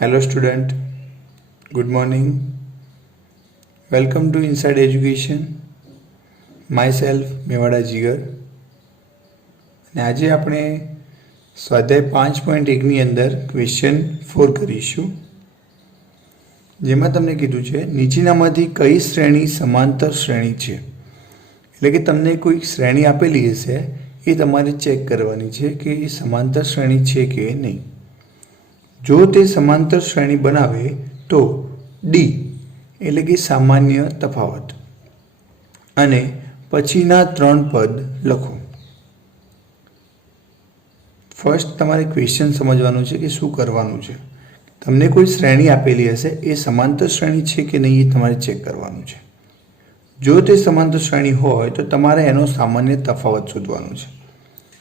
Hello student, good morning. Welcome to Inside Education. Myself Mewada જીગર અને આજે આપણે સ્વાધ્યાય 5.1ની અંદર ક્વેશ્ચન 4 કરીશું, જેમાં તમને કીધું છે નીચેનામાંથી કઈ શ્રેણી સમાંતર શ્રેણી છે. એટલે કે તમને કોઈ શ્રેણી આપેલી હશે, એ તમારે ચેક કરવાની છે કે એ સમાંતર શ્રેણી છે કે નહીં. જો તે સમાંતર શ્રેણી બનાવે તો ડી એટલે કે સામાન્ય તફાવત અને પછીના 3 પદ લખો. ફર્સ્ટ તમારે ક્વેશ્ચન સમજવાનું છે કે શું કરવાનું છે. તમને કોઈ શ્રેણી આપેલી હશે, એ સમાંતર શ્રેણી છે કે નહીં એ તમારે ચેક કરવાનું છે. જો તે સમાંતર શ્રેણી હોય તો તમારે એનો સામાન્ય તફાવત શોધવાનો છે.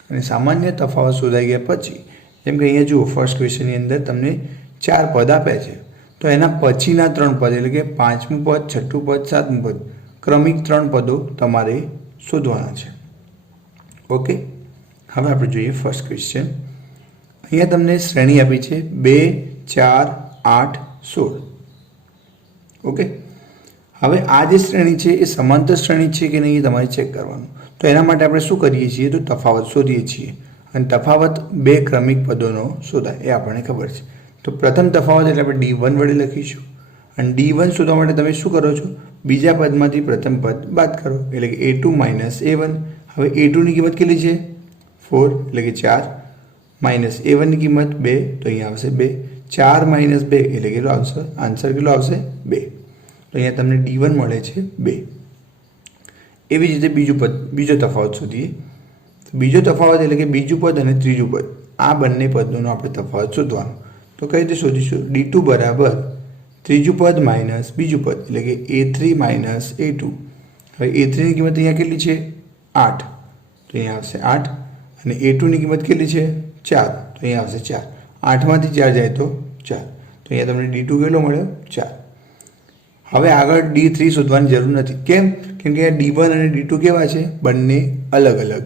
અને સામાન્ય તફાવત શોધાઈ ગયા પછી, જેમ કે અહીંયા જુઓ ફર્સ્ટ ક્વેશ્ચનની અંદર તમને 4 પદ આપ્યા છે, તો એના પછીના 3 પદ એટલે કે 5મું પદ, 6મું પદ, 7મું પદ, ક્રમિક 3 પદો તમારે શોધવાના છે. ઓકે, હવે આપણે જોઈએ ફર્સ્ટ ક્વેશ્ચન. અહીંયા તમને શ્રેણી આપી છે 2, 4, 8, 16. ઓકે, હવે આ જે શ્રેણી છે એ સમાંતર શ્રેણી છે કે નહીં એ તમારે ચેક કરવાનું. તો એના માટે આપણે શું કરીએ છીએ, તો તફાવત શોધીએ છીએ. અને તફાવત 2 ક્રમિક પદોનો શોધાય એ આપણને ખબર છે. તો પ્રથમ તફાવત એટલે આપણે D1 વડે લખીશું. અને D1 શોધવા માટે તમે શું કરો છો, બીજા પદમાંથી પ્રથમ પદ બાદ કરો, એટલે કે A2 - A1. હવે A2ની કિંમત કેટલી છે, 4 એટલે કે 4, માઇનસ A1ની કિંમત 2, તો અહીંયા આવશે 2. 4 - 2 એટલે કેટલો આવશે, આન્સર કેટલો આવશે 2. તો અહીંયા તમને D1 મળે છે 2. એવી જ રીતે બીજો તફાવત શોધીએ. બીજો તફાવત એટલે કે બીજું પદ અને ત્રીજું પદ, આ બંને પદોનો આપણે તફાવત શોધવાનો. તો કઈ રીતે શોધીશું, D2 બરાબર ત્રીજું પદ માઇનસ બીજું પદ એટલે કે A3 - A2. હવે A3ની કિંમત અહીંયા કેટલી છે, 8, તો અહીંયા આવશે 8. અને A2ની કિંમત કેટલી છે, 4, તો અહીંયા આવશે 4. 8માંથી 4 જાય તો 4, તો અહીંયા તમને D2 કેટલો મળ્યો, 4. હવે આગળ D3 શોધવાની જરૂર નથી. કેમ કે D1 અને D2 કેવા છે, બંને અલગ અલગ.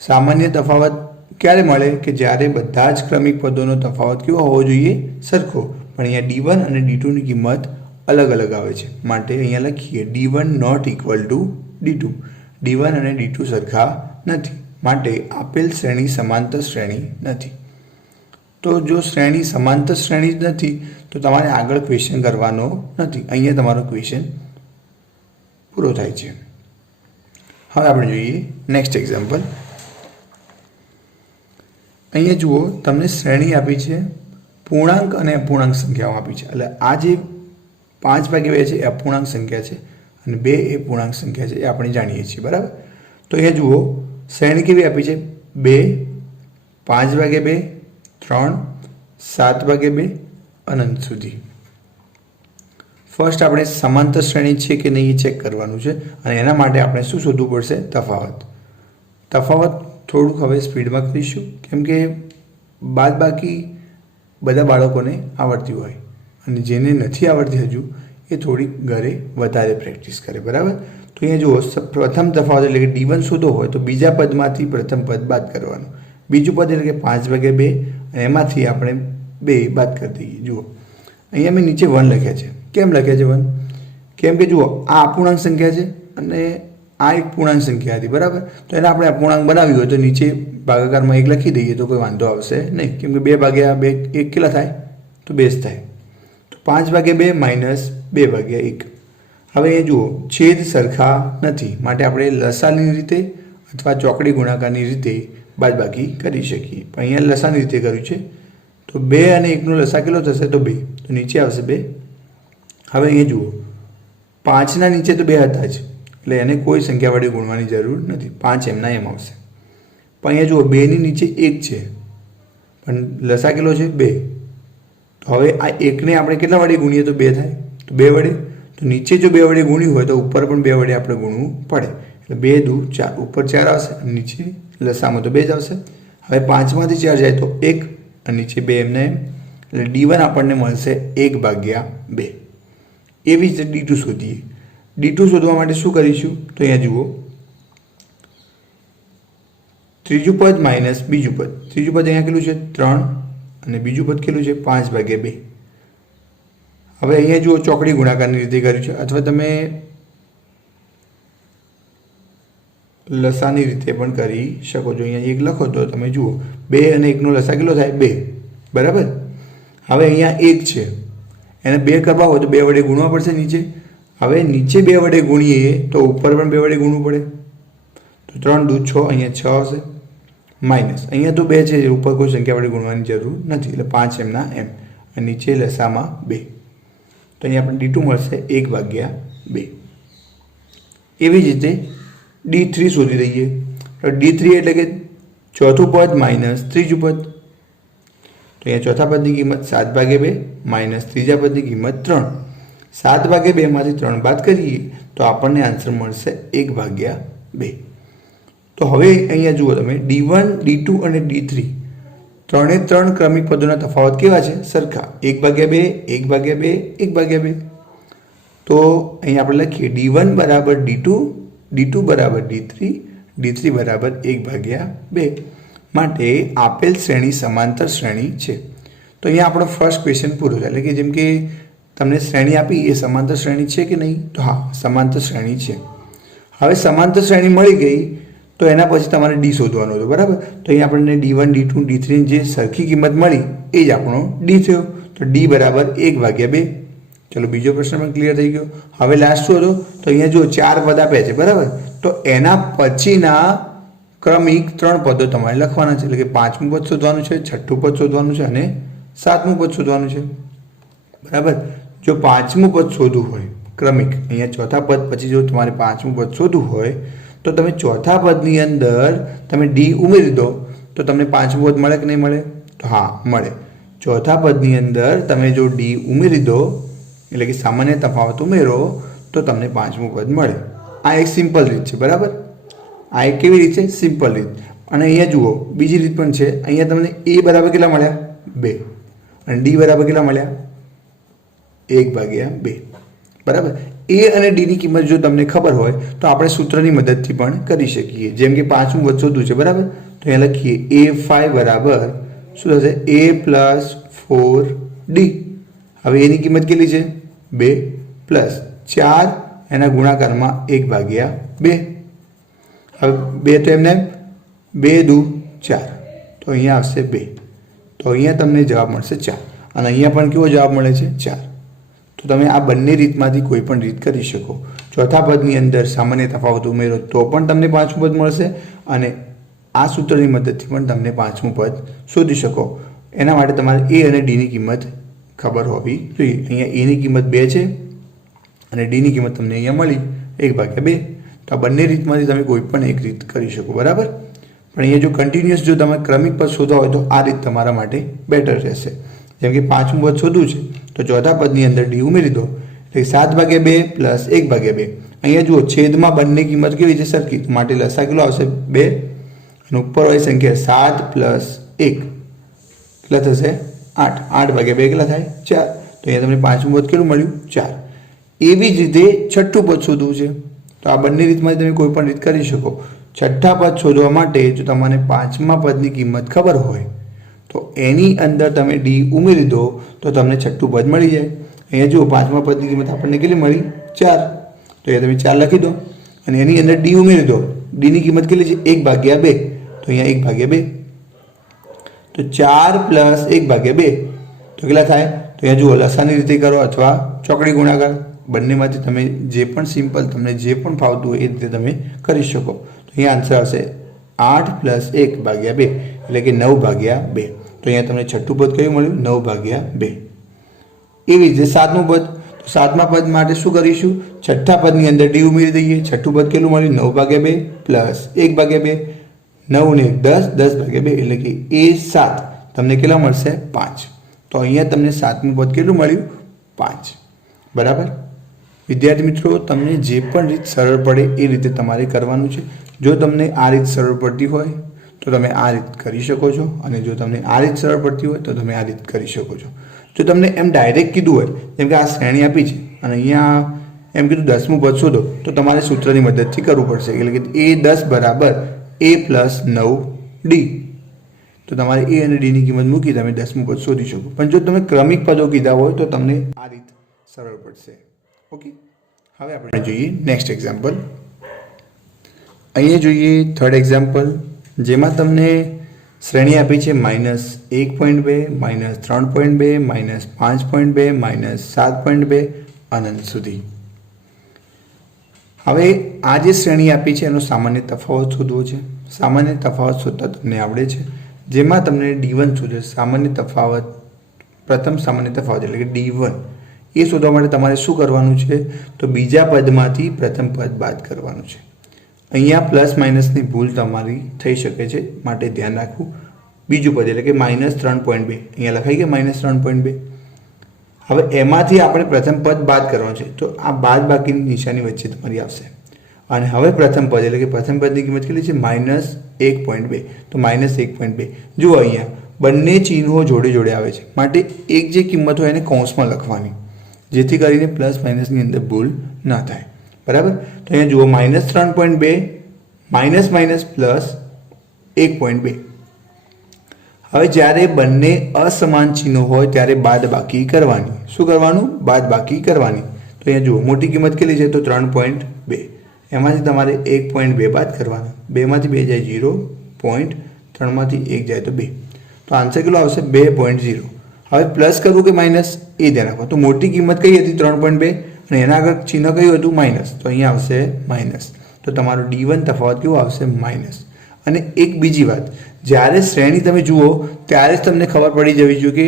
સામાન્ય તફાવત ક્યારે મળે, કે જ્યારે બધા જ ક્રમિક પદોનો તફાવત કેવો હોવો જોઈએ, સરખો. પણ અહીંયા D1 અને D2ની કિંમત અલગ અલગ આવે છે, માટે અહીંયા લખીએ D1 ≠ D2. D1 અને D2 સરખા નથી, માટે આપેલ શ્રેણી સમાંતર શ્રેણી નથી. તો જો શ્રેણી સમાંતર શ્રેણી જ નથી તો તમારે આગળ ક્વેશ્ચન કરવાનો નથી. અહીંયા તમારો ક્વેશ્ચન પૂરો થાય છે. હવે આપણે જોઈએ નેક્સ્ટ એક્ઝામ્પલ. અહીંયા જુઓ તમને શ્રેણી આપી છે, પૂર્ણાંક અને અપૂર્ણાંક સંખ્યાઓ આપી છે. એટલે આ જે 5/2 છે એ અપૂર્ણાંક સંખ્યા છે અને 2 એ પૂર્ણાંક સંખ્યા છે, એ આપણે જાણીએ છીએ, બરાબર. તો અહીંયા જુઓ શ્રેણી કેવી આપી છે, 2, 5/2, 3, 7/2, અનંત સુધી. ફર્સ્ટ આપણે સમાંતર શ્રેણી છે કે નહીં એ ચેક કરવાનું છે, અને એના માટે આપણે શું શોધવું પડશે, તફાવત. થોડુંક હવે સ્પીડમાં કરીશું, કેમ કે બાદબાકી બધા બાળકોને આવડતી હોય, અને જેને નથી આવડતી હજુ એ થોડીક ઘરે વધારે પ્રેક્ટિસ કરે, બરાબર. તો અહીંયા જુઓ પ્રથમ તફાવત એટલે કે D1 શોધો હોય તો બીજા પદમાંથી પ્રથમ પદ બાદ કરવાનું. બીજું પદ એટલે કે 5/2, અને એમાંથી આપણે 2 બાદ કરી દઈએ. જુઓ અહીંયા મેં નીચે 1 લખ્યા છે. કેમ લખ્યા છે 1? કેમ કે જુઓ આ અપૂર્ણાંક સંખ્યા છે અને આ એક પૂર્ણાંક સંખ્યા હતી, બરાબર. તો એને આપણે અપૂર્ણાંક બનાવ્યું હોય તો નીચે ભાગાકારમાં 1 લખી દઈએ તો કોઈ વાંધો આવશે નહીં, કેમ કે 2/2 1 કેટલા થાય, તો 2 જ થાય. તો 5/2 માઇનસ 2/1. હવે એ જુઓ છેદ સરખા નથી, માટે આપણે લસાની રીતે અથવા ચોકડી ગુણાકારની રીતે બાદબાકી કરી શકીએ. પણ અહીંયા લસાની રીતે કર્યું છે, તો 2 અને 1નો લસા કેટલો થશે, તો 2, તો નીચે આવશે 2. હવે અહીંયા જુઓ 5ના નીચે તો 2 હતા જ, એટલે એને કોઈ સંખ્યા વડે ગુણવાની જરૂર નથી, 5 એમના એમ આવશે. પણ અહીંયા જુઓ 2ની નીચે 1 છે, પણ લસા કેટલો છે, 2. તો હવે આ 1ને આપણે કેટલા વડે ગુણીએ તો 2 થાય, તો 2 વડે. તો નીચે જો 2 વડે ગુણ્યું હોય તો ઉપર પણ 2 વડે આપણે ગુણવું પડે, એટલે 2 દુ 4, ઉપર 4 આવશે અને નીચે લસામાં તો 2 જ આવશે. હવે 5માંથી 4 જાય તો 1 અને નીચે 2 એમને એમ, એટલે D1 આપણને મળશે 1/2. એવી જ રીતે D2 શોધીએ. D2 શોધવા માટે શું કરીશું, તો અહીંયા જુઓ ત્રીજું પદ માઇનસ બીજું પદ. ત્રીજું પદ અહીંયા કેટલું છે 3, અને બીજું પદ કેટલું છે 5/2. હવે અહીંયા જુઓ ચોકડી ગુણાકારની રીતે કર્યું છે, અથવા તમે લસાની રીતે પણ કરી શકો છો. અહીંયા 1 લખો તો તમે જુઓ 2 અને 1નો લસા કેટલો થાય 2, બરાબર. હવે અહીંયા 1 છે, એને 2 કરવા હોય તો 2 વડે ગુણવા પડશે નીચે. હવે નીચે 2 વડે ગુણીએ તો ઉપર પણ 2 વડે ગુણવું પડે. તો 3 દૂ 6, અહીંયા 6 હશે. માઇનસ અહીંયા તો 2 છે, ઉપર કોઈ સંખ્યા વડે ગુણવાની જરૂર નથી, એટલે 5 એમના એમ. અને નીચે લસામાં 2, તો અહીંયા આપણને D2 મળશે 1/2. એવી જ રીતે D3 શોધી દઈએ. તો D3 એટલે કે ચોથું પદ માઇનસ ત્રીજું પદ. તો અહીંયા ચોથા પદની કિંમત 7/2 માઇનસ ત્રીજા પદની કિંમત 3. 7/2 માંથી 3 બાદ કરીએ તો આપણને આન્સર મળશે 1/2. તો હવે અહીંયા જુઓ તમે D1, D2 અને D3 3 ક્રમિક પદોના તફાવત કેવા છે? સરખા. 1/2, 1/2, 1/2. તો અહીંયા આપણે લખીએ D1 બરાબર D2, D2 બરાબર D3, D3 બરાબર 1/2. માટે આપેલ શ્રેણી સમાંતર શ્રેણી છે. તો અહીંયા આપણો ફર્સ્ટ ક્વેશ્ચન પૂરો થાય. એટલે કે જેમ કે તમને શ્રેણી આપી એ સમાંતર શ્રેણી છે કે નહીં? તો હા, સમાંતર શ્રેણી છે. હવે સમાંતર શ્રેણી મળી ગઈ તો એના પછી તમારે D શોધવાનું હતું, બરાબર. તો અહીંયા આપણને D1, D2, D3 જે સરખી કિંમત મળી એ જ આપણો D થયો. તો D બરાબર 1/2. ચલો બીજો પ્રશ્ન પણ ક્લિયર થઈ ગયો. હવે લાસ્ટ શું હતો? તો અહીંયા જો 4 પદ આપ્યા છે, બરાબર. તો એના પછીના ક્રમિક 3 પદો તમારે લખવાના છે. એટલે કે 5મું પદ શોધવાનું છે, 6ઠું પદ શોધવાનું છે અને 7મું પદ શોધવાનું છે, બરાબર. જો 5મું પદ શોધવું હોય ક્રમિક, અહીંયા ચોથા પદ પછી જો તમારે 5મું પદ શોધવું હોય તો તમે ચોથા પદની અંદર તમે D ઉમેરી દો તો તમને 5મું પદ મળે કે નહીં મળે? તો હા, મળે. ચોથા પદની અંદર તમે જો D ઉમેરી દો એટલે કે સામાન્ય તફાવત ઉમેરો તો તમને 5મું પદ મળે. આ એક સિમ્પલ રીત છે, બરાબર. આ એક કેવી રીત છે? સિમ્પલ રીત. અને અહીંયા જુઓ બીજી રીત પણ છે. અહીંયા તમને A બરાબર કેટલા મળ્યા? 2 અને D બરાબર કેટલા મળ્યા? 1/2. બરાબર. A અને D ની કિંમત જો તમને ખબર હોય તો આપણે સૂત્રની મદદથી પણ કરી શકીએ. જેમ કે 5મું પદ શોધવું છે, બરાબર. તો અહીંયા લખીએ A5 બરાબર શું થશે? A + 4D. હવે એની કિંમત કેટલી છે? 2 પ્લસ 4 એના ગુણાકારમાં 1/2. હવે 2 તો એમને 2 દૂ 4, તો અહીંયા આવશે 2. તો અહીંયા તમને જવાબ મળશે 4 અને અહીંયા પણ કેવો જવાબ મળે છે? 4. તો તમે આ બંને રીતમાંથી કોઈ પણ રીત કરી શકો. ચોથા પદની અંદર સામાન્ય તફાવત ઉમેરો તો પણ તમને 5મું પદ મળશે અને આ સૂત્રની મદદથી પણ તમને 5મું પદ શોધી શકો. એના માટે તમારે A અને D ની કિંમત ખબર હોવી જોઈએ. અહીંયા A ની કિંમત 2 છે અને D ની કિંમત તમને અહીંયા મળી 1/2. તો આ બંને રીતમાંથી તમે કોઈ પણ એક રીત કરી શકો, બરાબર. પણ અહીંયા જો કન્ટિન્યુઅસ જો તમે ક્રમિક પદ શોધવા હોય તો આ રીત તમારા માટે બેટર રહેશે. જેમ કે 5મું પદ શોધવું છે તો ચોથા પદની અંદર D ઉમેરી દો એટલે 7/2 પ્લસ 1/2. અહીંયા જુઓ છેદમાં બંને કિંમત કેવી છે? સરખી. માટે લસા કેટલો આવશે? 2 અને ઉપર હોય સંખ્યા 7 પ્લસ 1 કેટલા થશે? 8. 8/2 કેટલા થાય? 4. તો અહીંયા તમને 5મું પદ કેટલું મળ્યું? 4. એવી જ રીતે છઠ્ઠું પદ શોધવું છે તો આ બંને રીતમાંથી તમે કોઈ પણ રીત કરી શકો. છઠ્ઠા પદ શોધવા માટે જો તમને 5મા પદની કિંમત ખબર હોય તો એની અંદર તમે D ઉમેરી દો તો તમને છઠ્ઠું પદ મળી જાય. અહીંયા જુઓ 5મા પદની કિંમત આપણને કેટલી મળી? 4. તો અહીંયા તમે 4 લખી દો અને એની અંદર D ઉમેરી દો. D ની કિંમત કેટલી છે? 1/2. તો અહીંયા 1/2. તો 4 પ્લસ 1/2 તો કેટલા થાય? તો અહીંયા જુઓ લસાની રીતે કરો અથવા ચોકડી ગુણાકાર, બંનેમાંથી તમે જે પણ સિમ્પલ તમને જે પણ ફાવતું હોય એ રીતે તમે કરી શકો. તો અહીંયા આન્સર આવશે 8 પ્લસ 1/2 એટલે કે 9/2. તો અહીંયા તમને છઠ્ઠું પદ કયું મળ્યું? 9/2. એવી રીતે 7મું પદ. તો 7મા પદ માટે શું કરીશું? છઠ્ઠા પદની અંદર D ઉમેરી દઈએ. છઠ્ઠું પદ કેટલું મળ્યું? 9/2 પ્લસ 1/2. 9 ને 10, 10/2 એટલે કે A7 તમને કેટલા મળશે? 5. તો અહીંયા તમને 7મું પદ કેટલું મળ્યું? 5. બરાબર. વિદ્યાર્થી મિત્રો, તમને જે પણ રીત સરળ પડે એ રીતે તમારે કરવાનું છે. જો તમને આ રીત સરળ પડતી હોય તો તમે આ રીત કરી શકો છો અને જો તમને આ રીત સરળ પડતી હોય તો તમે આ રીત કરી શકો છો. જો તમને એમ ડાયરેક્ટ કીધું હોય જેમ કે આ શ્રેણી આપી છે અને અહીંયા એમ કીધું 10મું પદ શોધો તો તમારે સૂત્રની મદદથી કરવું પડશે. એટલે કે A10 બરાબર A + 9D. તો તમારે એ અને ડીની કિંમત મૂકી તમે 10મું પદ શોધી શકો. પણ જો તમે ક્રમિક પદો કીધા હોય તો તમને આ રીત સરળ પડશે. ઓકે, હવે આપણે જોઈએ નેક્સ્ટ એક્ઝામ્પલ. અહીંયા જોઈએ થર્ડ એક્ઝામ્પલ, જેમાં તમને શ્રેણી આપી છે -1.2, -3.2, -5.2, -7.2 અનંત સુધી. હવે આ જે શ્રેણી આપી છે એનો સામાન્ય તફાવત શોધવો છે. સામાન્ય તફાવત શોધતા તમને આવડે છે, જેમાં તમને D1 શોધે. સામાન્ય તફાવત, પ્રથમ સામાન્ય તફાવત એટલે કે D1 એ શોધવા માટે તમારે શું કરવાનું છે? તો બીજા પદમાંથી પ્રથમ પદ બાદ કરવાનું છે. અહીંયા પ્લસ માઇનસની ભૂલ તમારી થઈ શકે છે, માટે ધ્યાન રાખવું. બીજું પદ એટલે કે -3.2 અહીંયા લખાઈ ગયા -3.2. હવે એમાંથી આપણે પ્રથમ પદ બાદ કરવાનું છે, તો આ બાદ બાકીની નિશાની વચ્ચે તમારી આવશે. અને હવે પ્રથમ પદ એટલે કે પ્રથમ પદની કિંમત કેટલી છે? -1.2. તો -1.2 જુઓ, અહીંયા બંને ચિહ્નો જોડે જોડે આવે છે, માટે એક જે કિંમત હોય એને કૌંસમાં લખવાની, જેથી કરીને પ્લસ માઇનસની અંદર ભૂલ ના થાય. બરાબર? તો અહીંયા જુઓ -3.2 માઇનસ માઇનસ પ્લસ 1.2. હવે જ્યારે બંને અસમાન ચિહ્નો હોય ત્યારે બાદબાકી કરવાની. શું કરવાનું? બાદબાકી કરવાની. તો અહીંયા જુઓ મોટી કિંમત કેટલી છે? તો 3.2. એમાંથી તમારે 1.2 બાદ કરવાના. 2માંથી 2 જાય 0, 3માંથી 1 જાય તો 2. તો આન્સર કેટલો આવશે? 2.0. હવે પ્લસ કરવું કે માઇનસ એ ધ્યાન રાખો. તો મોટી કિંમત કઈ હતી? 3.2 અને એના આગળ ચિહ્ન કયું હતું? માઇનસ. તો અહીંયા આવશે માઇનસ. તો તમારો D1 તફાવત કેવો આવશે? માઇનસ. અને એક બીજી વાત, જ્યારે શ્રેણી તમે જુઓ ત્યારે જ તમને ખબર પડી જવી જોઈએ કે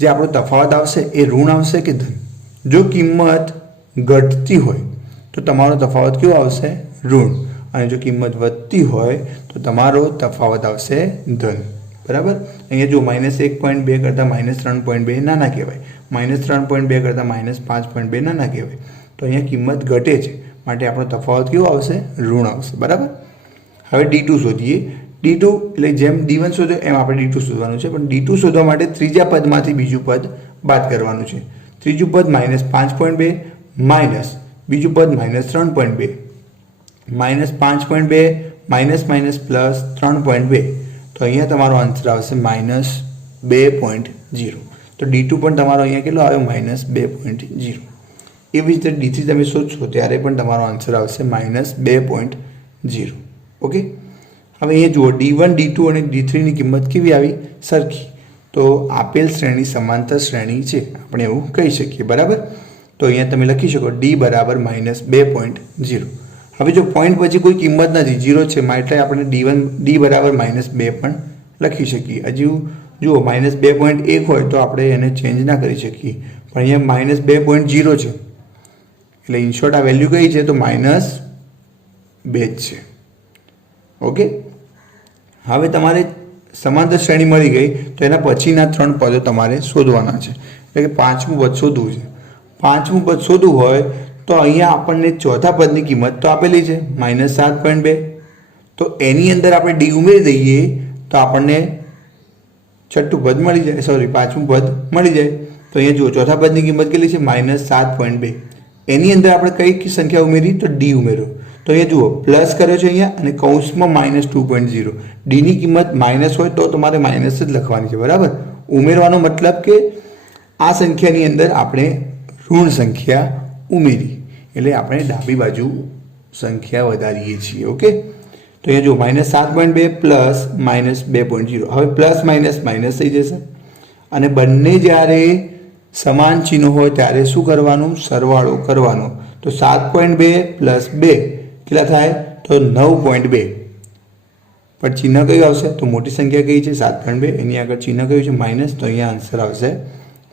જે આપણો તફાવત આવશે એ ઋણ આવશે કે ધન. જો કિંમત ઘટતી હોય તો તમારો તફાવત કેવો આવશે? ઋણ. અને જો કિંમત વધતી હોય તો તમારો તફાવત આવશે ધન. બરાબર? અહીંયા જો -1.2 કરતાં -3.2 નાના કહેવાય, -3.2 કરતાં -5.2 નાના કહેવાય. તો અહીંયા કિંમત ઘટે છે, માટે આપણો તફાવત કેવો આવશે? ઋણ આવશે. બરાબર? હવે D2 શોધીએ. D2 એટલે જેમ D1 શોધ્યો એમ આપણે D2 શોધવાનું છે. પણ D2 શોધવા માટે ત્રીજા પદમાંથી બીજું પદ બાદ કરવાનું છે. ત્રીજું પદ -5.2 માઇનસ બીજું પદ -3.2, -5.2 માઇનસ માઇનસ પ્લસ 3.2. તો અહીંયા તમારો આન્સર આવશે -2.0. તો D2 પણ તમારો અહીંયા કેટલો આવ્યો? -2.0. એવી રીતે D3 તમે શોધશો ત્યારે પણ તમારો આન્સર આવશે -2.0. ઓકે, હવે અહીંયા જુઓ D1, D2 અને D3ની કિંમત કેવી આવી? સરખી. તો આપેલ શ્રેણી સમાંતર શ્રેણી છે, આપણે એવું કહી શકીએ. બરાબર? તો અહીંયા તમે લખી શકો D બરાબર -2.0. હવે જો પોઈન્ટ પછી કોઈ કિંમત નથી, 0 છે, એટલે આપણે D બરાબર -2 પણ લખી શકીએ. હજુ જુઓ -2.1 હોય તો આપણે એને ચેન્જ ના કરી શકીએ, પણ અહીંયા -2.0 છે, એટલે ઇનશોર્ટ આ વેલ્યુ કઈ છે? તો -2 જ છે. ઓકે, હવે તમારે સમાંતર શ્રેણી મળી ગઈ તો એના પછીના 3 પદો તમારે શોધવાના છે. એટલે કે પાંચમું પદ શોધવું છે. પાંચમું પદ શોધવું હોય તો અહીંયા આપણને ચોથા પદની કિંમત તો આપેલી છે -7.2. તો એની અંદર આપણે D ઉમેરી દઈએ તો આપણને છઠ્ઠું પદ મળી જાય, સોરી પાંચમું પદ મળી જાય. તો અહીંયા જુઓ ચોથા પદની કિંમત કેટલી છે? -7.2. એની અંદર આપણે કઈ સંખ્યા ઉમેરી? તો D ઉમેરો. તો અહીંયા જુઓ પ્લસ કર્યો છે અહીંયા અને કૌંસમાં -2.0. Dની કિંમત માઇનસ હોય તો તમારે માઇનસ જ લખવાની છે. બરાબર? ઉમેરવાનો મતલબ કે આ સંખ્યાની અંદર આપણે ઋણ સંખ્યા ઉમેરી, એટલે આપણે ડાબી બાજુ સંખ્યા વધારીએ છીએ. ઓકે, તો અહીંયા જુઓ -7.2 પ્લસ -2.0. હવે પ્લસ માઇનસ માઇનસ થઈ જશે, અને બંને જ્યારે સમાન ચિહ્નો હોય ત્યારે શું કરવાનું? સરવાળો કરવાનો. તો 7.2 પ્લસ 2 કેટલા થાય? તો 9.2. પણ ચિહ્ન કયું આવશે? તો મોટી સંખ્યા કઈ છે? 7.2. એની આગળ ચિહ્ન કયું છે? માઇનસ. તો અહીંયા આન્સર આવશે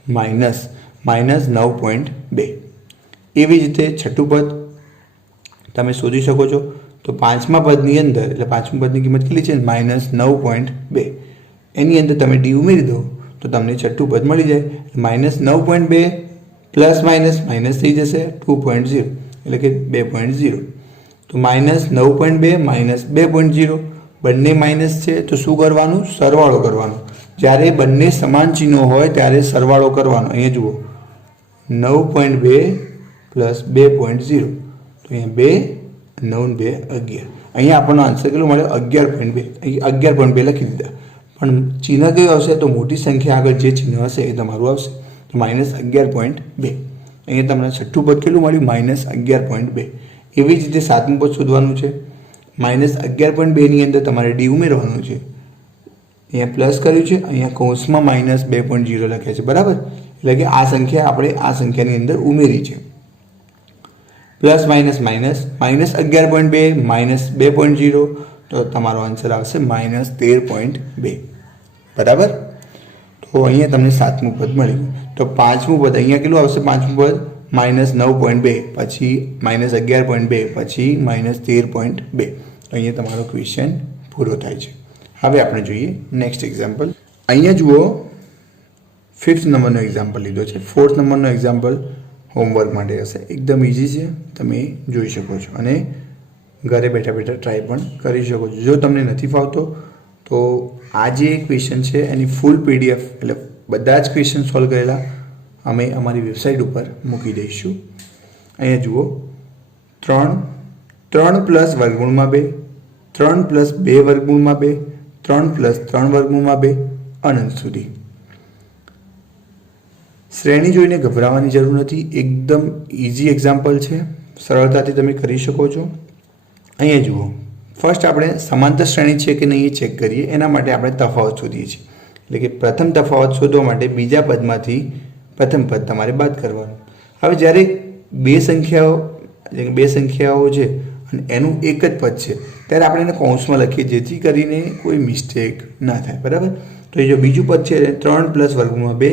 -9.2. એવી જ રીતે છઠ્ઠું પદ તમે શોધી શકો છો. તો પાંચમા પદની અંદર, એટલે પાંચમા પદની કિંમત કેટલી છે? -9.2. એની અંદર તમે D ઉમેરી દો તો તમને છઠ્ઠું પદ મળી જાય. -9.2 પ્લસ માઇનસ માઇનસ થઈ જશે 2.0, એટલે કે 2.0. તો -9.2 માઇનસ 2.0 બંને માઇનસ છે, તો શું કરવાનું? સરવાળો કરવાનો. જ્યારે બંને સમાન ચિહ્નો હોય ત્યારે સરવાળો કરવાનો. અહીંયા જુઓ 9.2 પ્લસ 2.0, તો અહીંયા 2 9 2 11. અહીંયા આપણનો આન્સર કેટલો મળ્યો? 11.2. અહીં 11.2 લખી દીધા, પણ ચિહ્ન કયું આવશે? તો મોટી સંખ્યા આગળ જે ચિહ્ન હશે એ તમારું આવશે. તો -11.2. અહીંયા તમને છઠ્ઠું પદ કેટલું મળ્યું? -11.2. એવી જ રીતે સાતમું પદ શોધવાનું છે. -11.2 ની અંદર તમારે ડી ઉમેરવાનું છે. અહીંયા પ્લસ કર્યું છે, અહીંયા કૌંસમાં -2.0 લખ્યા છે, બરાબર? એટલે કે આ સંખ્યા આપણે આ સંખ્યાની અંદર ઉમેરી છે. પ્લસ માઇનસ માઇનસ -11.2 -2.0, તો તમારો આન્સર આવશે -13.2, બરાબર? તો અહીંયા તમને સાતમું પદ મળ્યું. તો પાંચમું પદ અહીંયા કેટલું આવશે? પાંચમું પદ -9.2, પછી -11.2, પછી -13.2. તો અહીંયા તમારો ક્વેશ્ચન પૂરો થાય છે. હવે આપણે જોઈએ નેક્સ્ટ એક્ઝામ્પલ. અહીંયા જુઓ 5th નંબરનો એક્ઝામ્પલ લીધો છે. 4th નંબરનો એક્ઝામ્પલ હોમવર્ક માટે હશે. એકદમ ઇઝી છે, તમે જોઈ શકો છો અને ઘરે બેઠા બેઠા ટ્રાય પણ કરી શકો છો. જો તમને નથી ફાવતો તો આ જે ક્વેશ્ચન છે એની ફૂલ PDF એટલે બધા જ ક્વેશ્ચન સોલ્વ કરેલા અમે અમારી વેબસાઇટ ઉપર મૂકી દઈશું. અહીંયા જુઓ 3 + વર્ગમૂળમાં 2, 3 + 2 વર્ગમૂળમાં 2, 3 + 3 વર્ગમૂળમાં 2 અનંત સુધી. શ્રેણી જોઈને ગભરાવાની જરૂર નથી. એકદમ ઇઝી એક્ઝામ્પલ છે, સરળતાથી તમે કરી શકો છો. અહીંયા જુઓ, ફર્સ્ટ આપણે સમાંતર શ્રેણી છે કે નહીં એ ચેક કરીએ. એના માટે આપણે તફાવત શોધીએ છીએ. એટલે કે પ્રથમ તફાવત શોધવા માટે બીજા પદમાંથી પ્રથમ પદ તમારે બાદ કરવાનું. હવે જ્યારે બે સંખ્યાઓ છે અને એનું એક જ પદ છે ત્યારે આપણે એને કૌંસમાં લખીએ જેથી કરીને કોઈ મિસ્ટેક ના થાય, બરાબર? તો એ જો બીજું પદ છે 3 + વર્ગમૂળમાં 2,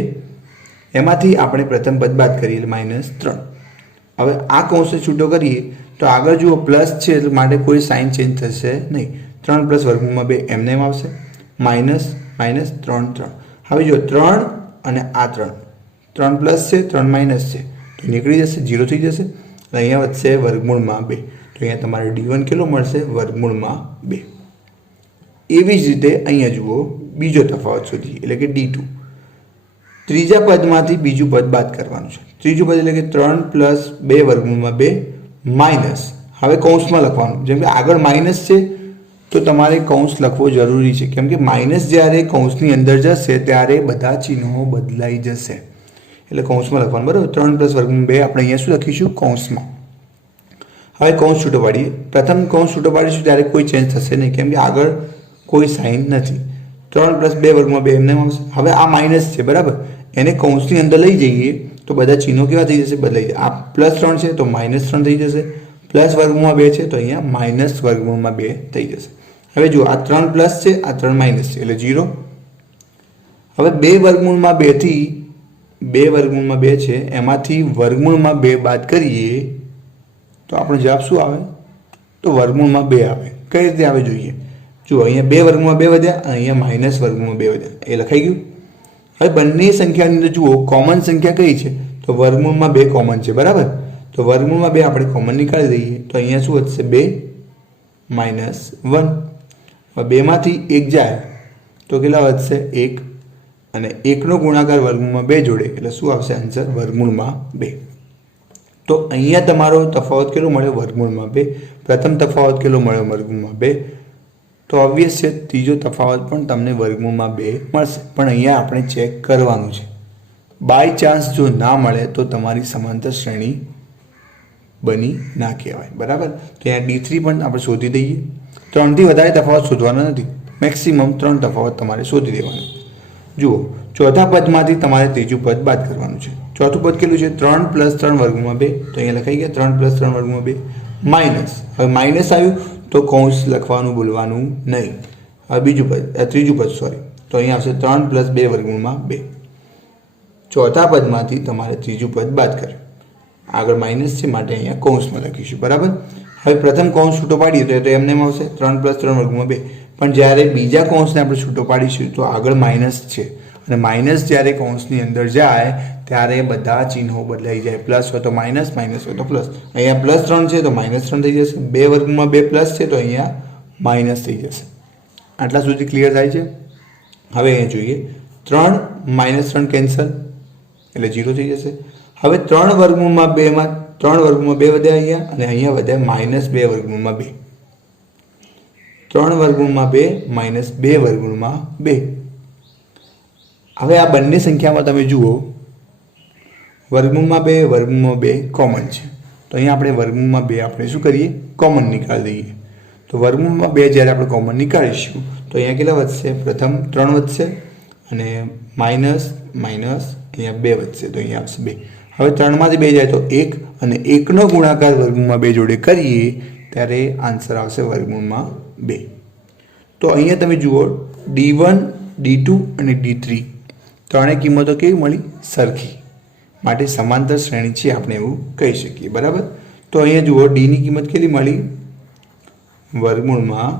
એમાંથી આપણે પ્રથમ પદ બાદ કરીએ એટલે -3. હવે આ કૌંસને છૂટો કરીએ તો આગળ જુઓ પ્લસ છે એટલે માટે કોઈ સાઇન ચેન્જ થશે નહીં. 3 + વર્ગમૂળમાં 2 એમને એમ આવશે, -3. હવે જો 3 અને આ 3 પ્લસ છે 3 માઇનસ છે તો નીકળી જશે, 0 થઈ જશે. અહીંયા વધશે વર્ગમૂળમાં 2. તો અહીંયા તમારે D1 કેટલો મળશે? વર્ગમૂળમાં 2. એવી જ રીતે અહીંયા જુઓ બીજો તફાવત શોધીએ એટલે કે D2. ત્રીજા પદમાંથી બીજું પદ બાદ કરવાનું છે. ત્રીજું પદ એટલે કે 3 + 2 વર્ગમૂળમાં 2 માઇનસ, હવે કૌંસમાં લખવાનું. જેમ કે આગળ માઇનસ છે તો તમારે કૌંસ લખવો જરૂરી છે, કેમ કે માઇનસ જ્યારે કૌંસની અંદર જશે ત્યારે બધા ચિહ્નો બદલાઈ જશે. એટલે કૌંસમાં લખવાનું, બરાબર? 3 + વર્ગમૂળ 2 આપણે અહીંયા શું લખીશું? કૌંસમાં. હવે કૌંસ છૂટો પાડીએ. પ્રથમ કૌંસ છૂટો પાડીશું ત્યારે કોઈ ચેન્જ થશે નહીં, કેમ કે આગળ કોઈ સાઇન નથી. 3 + 2 વર્ગમૂળ 2 એમને આવશે. હવે આ માઇનસ છે, બરાબર? એને કૌંસની અંદર લઈ જઈએ તો બધા ચિહ્નો કેવા થઈ જશે? બદલાઈ જશે. આ +3 છે તો -3 થઈ જશે. પ્લસ વર્ગમૂળમાં 2 છે તો અહીંયા -વર્ગમૂળમાં 2 થઈ જશે. હવે જુઓ આ 3 પ્લસ છે, આ 3 માઇનસ છે એટલે 0. હવે 2 વર્ગમૂળમાં 2 થી 2 વર્ગમૂળમાં 2 છે એમાંથી વર્ગમૂળમાં 2 બાદ કરીએ તો આપણો જવાબ શું આવે? તો વર્ગમૂળમાં 2 આવે. કઈ રીતે આવે જોઈએ? જુઓ અહીંયા 2 વર્ગમૂળમાં 2 વધ્યા અને અહીંયા -વર્ગમૂળમાં 2 વધ્યા. એ લખાઈ ગયું. હવે બંને સંખ્યાની અંદર જુઓ કોમન સંખ્યા કઈ છે? તો વર્ગમૂળમાં 2 કોમન છે, બરાબર? તો વર્ગમૂળમાં 2 આપણે કોમન નીકાળી દઈએ તો અહીંયા શું વધશે? 2 - 1. હવે 2 માંથી 1 જાય તો કેટલા વધશે? 1. અને 1નો ગુણાકાર વર્ગમૂળમાં 2 જોડે એટલે શું આવશે આન્સર? વર્ગમૂળમાં 2. તો અહીંયા તમારો તફાવત કેટલો મળ્યો? વર્ગમૂળમાં 2. પ્રથમ તફાવત કેટલો મળ્યો? વર્ગમૂળમાં 2. તો ઓબ્વિયસ છે ત્રીજો તફાવત પણ તમને વર્ગમૂળમાં 2 મળશે. પણ અહીંયા આપણે ચેક કરવાનું છે. બાય ચાન્સ જો ના મળે તો તમારી સમાંતર શ્રેણી બની ના કહેવાય, બરાબર? તો અહીંયા D3 પણ આપણે શોધી દઈએ. 3 થી વધારે તફાવત શોધવાનો નથી, મેક્સિમમ 3 તફાવત તમારે શોધી દેવાનો. જુઓ ચોથા પદમાંથી તમારે ત્રીજું પદ બાદ કરવાનું છે. ચોથું પદ કેટલું છે? 3 + 3 વર્ગમૂળમાં 2. તો અહીંયા લખાઈ ગયા 3 + 3 વર્ગમૂળમાં 2 માઇનસ. હવે માઇનસ આવ્યું તો કૌંસ લખવાનું ભૂલવાનું નહીં. હવે ત્રીજું પદ સોરી, તો અહીંયા આવશે 3 + 2 વર્ગમૂળમાં 2. ચોથા પદમાંથી તમારે ત્રીજું પદ બાદ કર્યું. આગળ માઇનસ છે માટે અહીંયા કૌંસમાં લખીશું, બરાબર? હવે પ્રથમ કૌંસ છૂટો પાડીએ તો એમને આવશે 3 + 3 વર્ગમૂળમાં 2. પણ જ્યારે બીજા કૌંસને આપણે છૂટો પાડીશું તો આગળ માઇનસ છે અને માઇનસ જ્યારે કૌંસની અંદર જાય ત્યારે બધા ચિહ્નો બદલાઈ જાય. પ્લસ હોય તો માઇનસ, માઇનસ હોય તો પ્લસ. અહીંયા +3 છે તો -3 થઈ જશે. 2 વર્ગમૂળમાં 2 પ્લસ છે તો અહીંયા માઇનસ થઈ જશે. આટલા સુધી ક્લિયર થાય છે? હવે અહીંયા જોઈએ 3 - 3 કેન્સલ એટલે 0 થઈ જશે. હવે 3 વર્ગમૂળમાં 2 માં 3 વર્ગમૂળમાં 2 વધ્યા અહીંયા અને અહીંયા વધ્યા -2 વર્ગમૂળમાં 2. 3 વર્ગમૂળમાં 2 -2 વર્ગમૂળમાં 2 હવે આ બંને સંખ્યામાં તમે જુઓ વર્ગમૂળમાં 2 વર્ગમૂળમાં 2 કોમન છે, તો અહીંયા આપણે વર્ગમૂળમાં 2 આપણે શું કરીએ, કોમન નીકાળી દઈએ. તો વર્ગમૂળમાં 2 જ્યારે આપણે કોમન નીકાળીશું તો અહીંયા કેટલા વધશે, પ્રથમ 3 વધશે અને માઇનસ માઇનસ અહીંયા 2 વધશે, તો અહીંયા આવશે 2. હવે 3માંથી 2 જાય તો 1 અને 1નો ગુણાકાર વર્ગમૂળમાં 2 જોડે કરીએ ત્યારે આન્સર આવશે વર્ગમૂળમાં 2. તો અહીંયા તમે જુઓ D1 D2 અને D3 ત્રણેય કિંમતો કેવી મળી, સરખી, માટે સમાંતર શ્રેણી છે આપણે એવું કહી શકીએ. બરાબર. તો અહીંયા જુઓ ડીની કિંમત કેટલી મળી, વર્ગમૂળમાં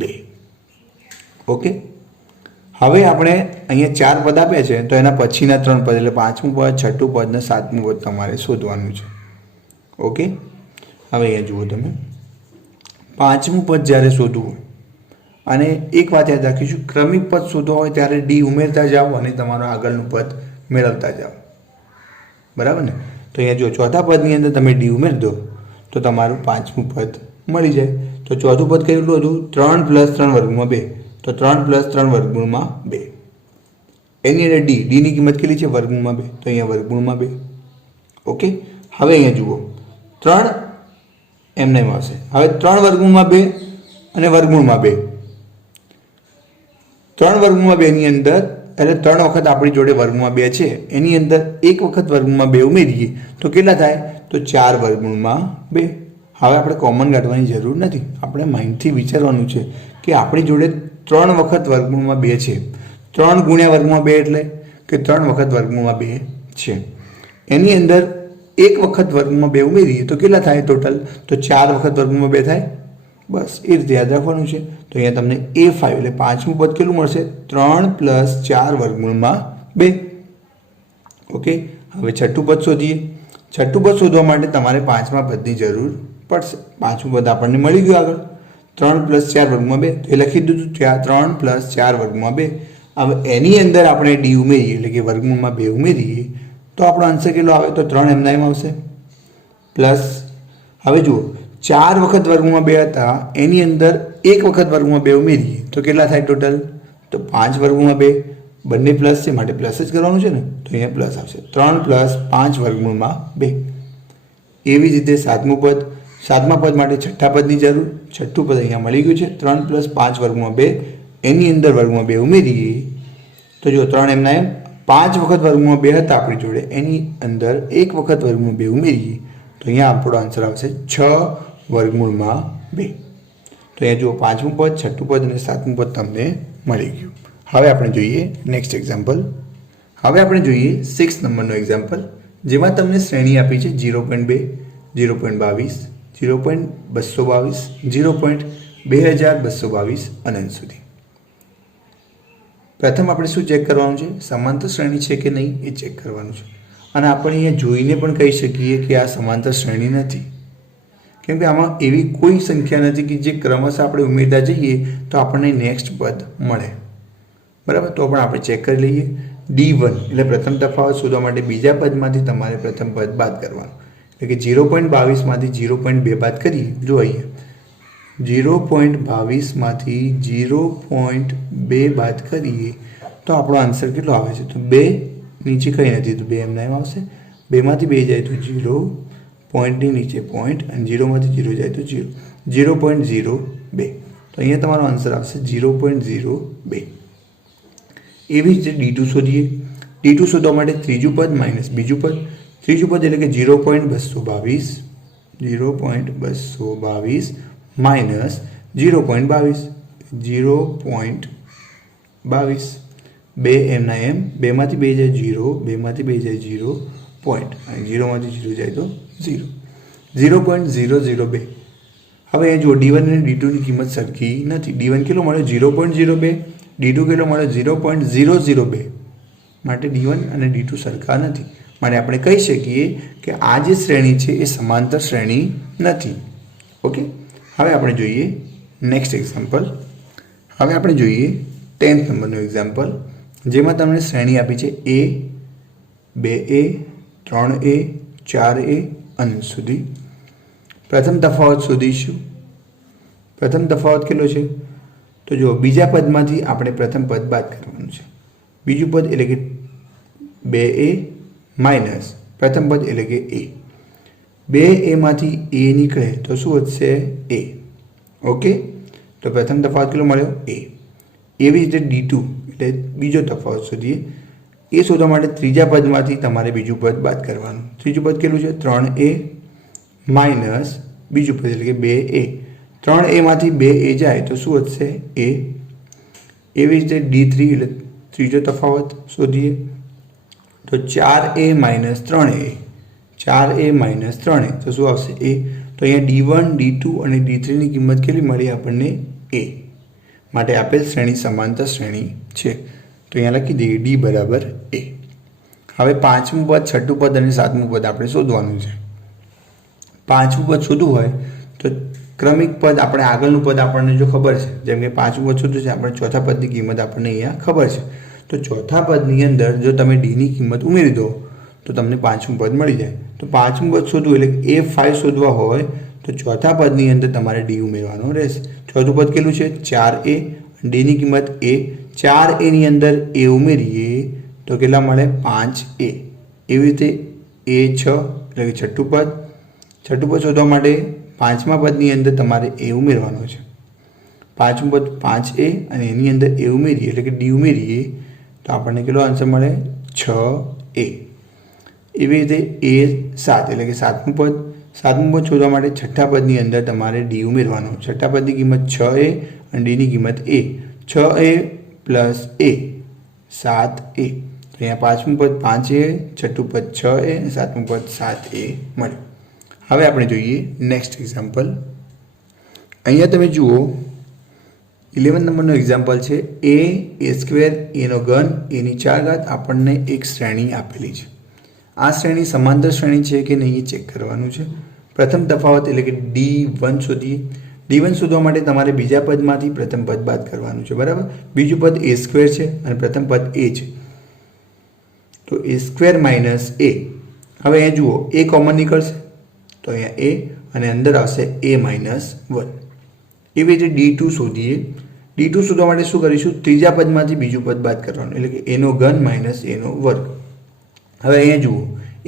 2. ઓકે. હવે આપણે અહીંયા 4 પદ આપ્યા છે તો એના પછીના 3 પદ એટલે 5મું પદ, 6ઠું પદ અને 7મું પદ તમારે શોધવાનું છે. ઓકે. હવે અહીંયા જુઓ તમે 5મું પદ જ્યારે શોધવું અને એક વાત યાદ રાખીશું, ક્રમિક પદ શોધવા હોય ત્યારે ડી ઉમેરતા જાઓ અને તમારું આગળનું પદ મેળવતા જાઓ. બરાબર ને. તો અહીંયા જો ચોથા પદની અંદર તમે ડી ઉમેરી દો તો તમારું 5મું પદ મળી જાય. તો ચોથું પદ કેટલું હતું, 3 + 3 વર્ગમૂળમાં 2, તો 3 + 3 વર્ગમૂળમાં 2. એની અંદર ડીની કિંમત કેટલી છે, વર્ગમૂળમાં 2, તો અહીંયા વર્ગમૂળમાં 2. ઓકે. હવે અહીંયા જુઓ 3 એમને એમ આવશે. હવે 3 વર્ગમૂળમાં 2 અને વર્ગમૂળમાં 2, 3 વર્ગમૂળમાં 2 ની અંદર એટલે 3 વખત આપણી જોડે વર્ગમૂળમાં 2 છે, એની અંદર એક વખત વર્ગમૂળમાં 2 ઉમેરીએ તો કેટલા થાય, તો 4 વર્ગમૂળમાં 2. હવે આપણે કોમન કાઢવાની જરૂર નથી, આપણે માઇન્ડથી વિચારવાનું છે કે આપણી જોડે 3 વખત વર્ગમૂળમાં 2 છે. 3 ગુણ્યા વર્ગમૂળમાં 2 એટલે કે 3 વખત વર્ગમૂળમાં 2 છે. એની અંદર એક વખત વર્ગમૂળમાં 2 ઉમેરીએ તો કેટલા થાય ટોટલ, તો 4 વખત વર્ગમૂળમાં 2 થાય. બસ એ રીતે યાદ રાખવાનું છે. તો અહીંયા તમને A5 એટલે 5મું પદ કેટલું મળશે, 3 + 4 વર્ગમૂળમાં 2. ઓકે. હવે 6ઠું પદ શોધીએ. 6ઠું પદ શોધવા માટે તમારે 5મા પદની જરૂર પડશે. 5મું પદ આપણને મળી ગયું આગળ, 3 + 4 વર્ગમૂળમાં 2, તો એ લખી દીધું 3 + 4 વર્ગમૂળમાં 2. હવે એની અંદર આપણે ડી ઉમેરીએ એટલે કે વર્ગમૂળમાં 2 ઉમેરીએ તો આપણો આન્સર કેટલો આવે, તો 3 એમના એમ આવશે પ્લસ. હવે જુઓ 4 વખત વર્ગમૂળમાં 2 હતા, એની અંદર એક વખત વર્ગમૂળમાં 2 ઉમેરીએ તો કેટલા થાય ટોટલ, તો 5 વર્ગમૂળમાં 2, બંને પ્લસ છે માટે પ્લસ જ કરવાનું છે ને, તો અહીંયા પ્લસ આવશે. 3 + 5 વર્ગમૂળમાં 2. એવી જ રીતે 7મું પદ, 7મા પદ માટે 6ઠ્ઠા પદની જરૂર. 6ઠ્ઠું પદ અહીંયા મળી ગયું છે, 3 + 5 વર્ગમૂળમાં 2, એની અંદર વર્ગમૂળમાં 2 ઉમેરીએ તો જો 3 એમના એમ, 5 વખત વર્ગમૂળમાં 2 હતા આપણી જોડે, એની અંદર એક વખત વર્ગમૂળમાં 2 ઉમેરીએ તો અહીંયા આપણો આન્સર આવશે 6 વર્ગમૂળમાં 2. તો અહીંયા જુઓ 5મું પદ, 6ઠ્ઠું પદ અને 7મું પદ તમને મળી ગયું. હવે આપણે જોઈએ નેક્સ્ટ એક્ઝામ્પલ. હવે આપણે જોઈએ 6 નંબરનો એક્ઝામ્પલ, જેમાં તમને શ્રેણી આપી છે 0.2, 0.22, 0.222, 0.2222 અનંત સુધી. પ્રથમ આપણે શું ચેક કરવાનું છે, સમાંતર શ્રેણી છે કે નહીં એ ચેક કરવાનું છે. અને આપણે અહીંયા જોઈને પણ કહી શકીએ કે આ સમાંતર શ્રેણી નથી, કેમ કે આમાં એવી કોઈ સંખ્યા નથી કે જે ક્રમશઃ આપણે ઉમેરતા જઈએ તો આપણને નેક્સ્ટ પદ મળે. બરાબર. તો પણ આપણે ચેક કરી લઈએ. D1 એટલે પ્રથમ તફાવત શોધવા માટે બીજા પદમાંથી તમારે પ્રથમ પદ બાદ કરવાનું, એટલે કે 0.22માંથી 0.2 બાદ કરીએ. જો અહીંયા 0.22માંથી 0.2 બાદ કરીએ તો આપણો આન્સર કેટલો આવે છે, તો 2 નીચે કંઈ નથી તો 2 એમના એમ આવશે. 2માંથી 2 જાય તો 0, પોઈન્ટની નીચે પોઈન્ટ અને 0માંથી 0 જાય તો 0, 0.02. તો અહીંયા તમારો આન્સર આવશે 0.02. એવી જ રીતે D2 શોધીએ. D2 શોધવા માટે ત્રીજું પદ માઇનસ બીજું પદ. ત્રીજું પદ એટલે કે 0.222, 0.222 માઇનસ 0.22, 0.22. 2 એમના એમ, 2માંથી 2 જાય 0, 2માંથી 2 જાય 0 પોઈન્ટ અને 0માંથી 0 જાય તો 0, 0.002. હવે જો D1 અને D2ની કિંમત સરખી નથી. D1 કેટલો મળ્યો 0.02, D2 કેટલો મળ્યો 0.002. માટે D1 અને D2 સરખા નથી, માટે આપણે કહી શકીએ કે આ જે શ્રેણી છે એ સમાંતર શ્રેણી નથી. ઓકે. હવે આપણે જોઈએ નેક્સ્ટ એક્ઝામ્પલ. હવે આપણે જોઈએ 10th નંબરનું એક્ઝામ્પલ, જેમાં તમને શ્રેણી આપી છે A, 2A, 3A, 4A અનંત સુધી. પ્રથમ તફાવત શોધીશું. પ્રથમ તફાવત કેટલો છે, તો જો બીજા પદમાંથી આપણે પ્રથમ પદ બાદ કરવાનું છે. બીજું પદ એટલે કે 2a માઇનસ પ્રથમ પદ એટલે કે a. 2a માંથી a નીકળે તો શું વધશે? a. ઓકે, તો પ્રથમ તફાવત કેટલો મળ્યો? a. એવી રીતે d2 એટલે બીજો તફાવત શોધીએ. એ શોધવા માટે ત્રીજા પદમાંથી તમારે બીજું પદ બાદ કરવાનું. ત્રીજું પદ કેટલું છે? 3a માઇનસ બીજું પદ એટલે કે 2a. 3a માંથી 2a જાય તો શું વધશે? a. એવી રીતે d3 એટલે ત્રીજો તફાવત શોધીએ તો 4a minus 3a. 4a minus 3a તો શું આવશે? a. તો અહીંયા d1 d2 અને d3ની કિંમત કેટલી મળી આપણને? a. માટે આપેલ શ્રેણી સમાંતર શ્રેણી છે. તો અહીંયા લખી દઈએ d બરાબર a. હવે પાંચમું પદ, છઠ્ઠું પદ અને સાતમું પદ આપણે શોધવાનું છે. પાંચમું પદ શોધવું હોય તો ક્રમિક પદ આપણે આગળનું પદ આપણને જો ખબર છે, જેમ કે પાંચમું પદ શોધવું છે, આપણે ચોથા પદની કિંમત આપણને અહીંયા ખબર છે. તો ચોથા પદની અંદર જો તમે ડીની કિંમત ઉમેરી દો તો તમને પાંચમું પદ મળી જાય. તો પાંચમું પદ શોધવું એટલે a5 શોધવા હોય તો ચોથા પદની અંદર તમારે ડી ઉમેરવાનો રહેશે. ચોથું પદ કેટલું છે? 4a. ડીની કિંમત a. 4a ની અંદર a ઉમેરીએ તો કેટલા મળે? 5a. એવી રીતે a6 એટલે કે છઠ્ઠું પદ. છઠ્ઠું પદ શોધવા માટે પાંચમા પદની અંદર તમારે a ઉમેરવાનો છે. પાંચમું પદ 5a અને એની અંદર a ઉમેરીએ એટલે કે d ઉમેરીએ તો આપણને કેટલો આન્સર મળે? 6a. એવી રીતે a7 એટલે કે સાતમું પદ. સાતમું પદ શોધવા માટે છઠ્ઠા પદની અંદર તમારે d ઉમેરવાનો. છઠ્ઠા પદની કિંમત 6a અને dની કિંમત a. 6a plus a 7a. તો અહીંયા પાંચમું પદ 5a, છઠ્ઠું પદ 6a અને સાતમું પદ 7a મળ્યું. હવે આપણે જોઈએ નેક્સ્ટ એક્ઝામ્પલ. અહીંયા તમે જુઓ 11 નંબરનો એક્ઝામ્પલ છે. a સ્ક્વેર એનો ઘન એની 4 ઘાત આપણને એક શ્રેણી આપેલી છે. આ શ્રેણી સમાંતર શ્રેણી છે કે નહીં એ ચેક કરવાનું છે. પ્રથમ તફાવત એટલે કે d1 શોધીએ. d1 શોધવા માટે તમારે બીજા પદમાંથી પ્રથમ પદ બાદ કરવાનું છે, બરાબર. બીજું પદ a સ્ક્વેર છે અને પ્રથમ પદ a છે, તો a સ્ક્વેર માઇનસ a. હવે અહીંયા જુઓ a કોમન નીકળશે તો અહીંયા a અને અંદર આવશે a માઇનસ 1. એવી રીતે d2 શોધીએ. d2 શોધવા માટે શું કરીશું? ત્રીજા પદમાંથી બીજું પદ બાદ કરવાનું એટલે કે a નો ઘન માઇનસ a નો વર્ગ. હવે અહીંયા જુઓ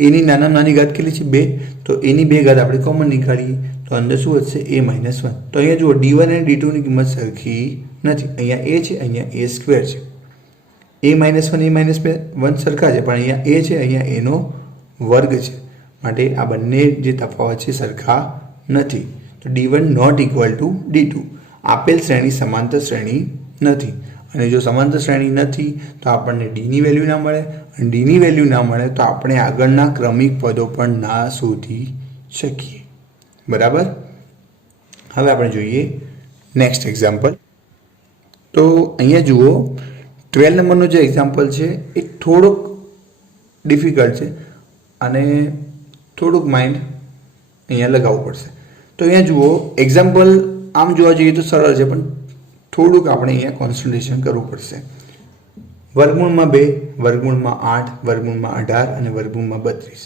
એની નાની ઘાત કેટલી છે? 2. તો એની 2 ઘાત આપણે કોમન નીકાળીએ તો અંદર શું વધશે? a minus 1. તો અહીંયા જુઓ d1 અને d2ની કિંમત સરખી નથી. અહીંયા a છે, અહીંયા a સ્ક્વેર છે. a માઇનસ 1 a માઇનસ 1 સરખા છે, પણ અહીંયા a છે, અહીંયા a નો વર્ગ છે. માટે આ બંને જે તફાવત છે સરખા નથી. તો d1 not equal to d2. આપેલ શ્રેણી સમાંતર શ્રેણી નથી. અને જો સમાંતર શ્રેણી નથી તો આપણને ડીની વેલ્યુ ના મળે, અને ડીની વેલ્યુ ના મળે તો આપણે આગળના ક્રમિક પદો પણ ના શોધી શકીએ, બરાબર. હવે આપણે જોઈએ નેક્સ્ટ એક્ઝામ્પલ. તો અહીંયા જુઓ 12 નંબરનો જે એક્ઝામ્પલ છે એ થોડુંક ડિફિકલ્ટ છે અને થોડુંક માઇન્ડ અહીંયા લગાવવું પડશે. તો અહીંયા જુઓ એક્ઝામ્પલ આમ જોવા જઈએ તો સરળ છે, પણ થોડુંક આપણે અહીંયા કોન્સન્ટ્રેશન કરવું પડશે. વર્ગમૂળમાં 2, વર્ગમૂળમાં 8, વર્ગમૂળમાં 18 અને વર્ગમૂળમાં 32.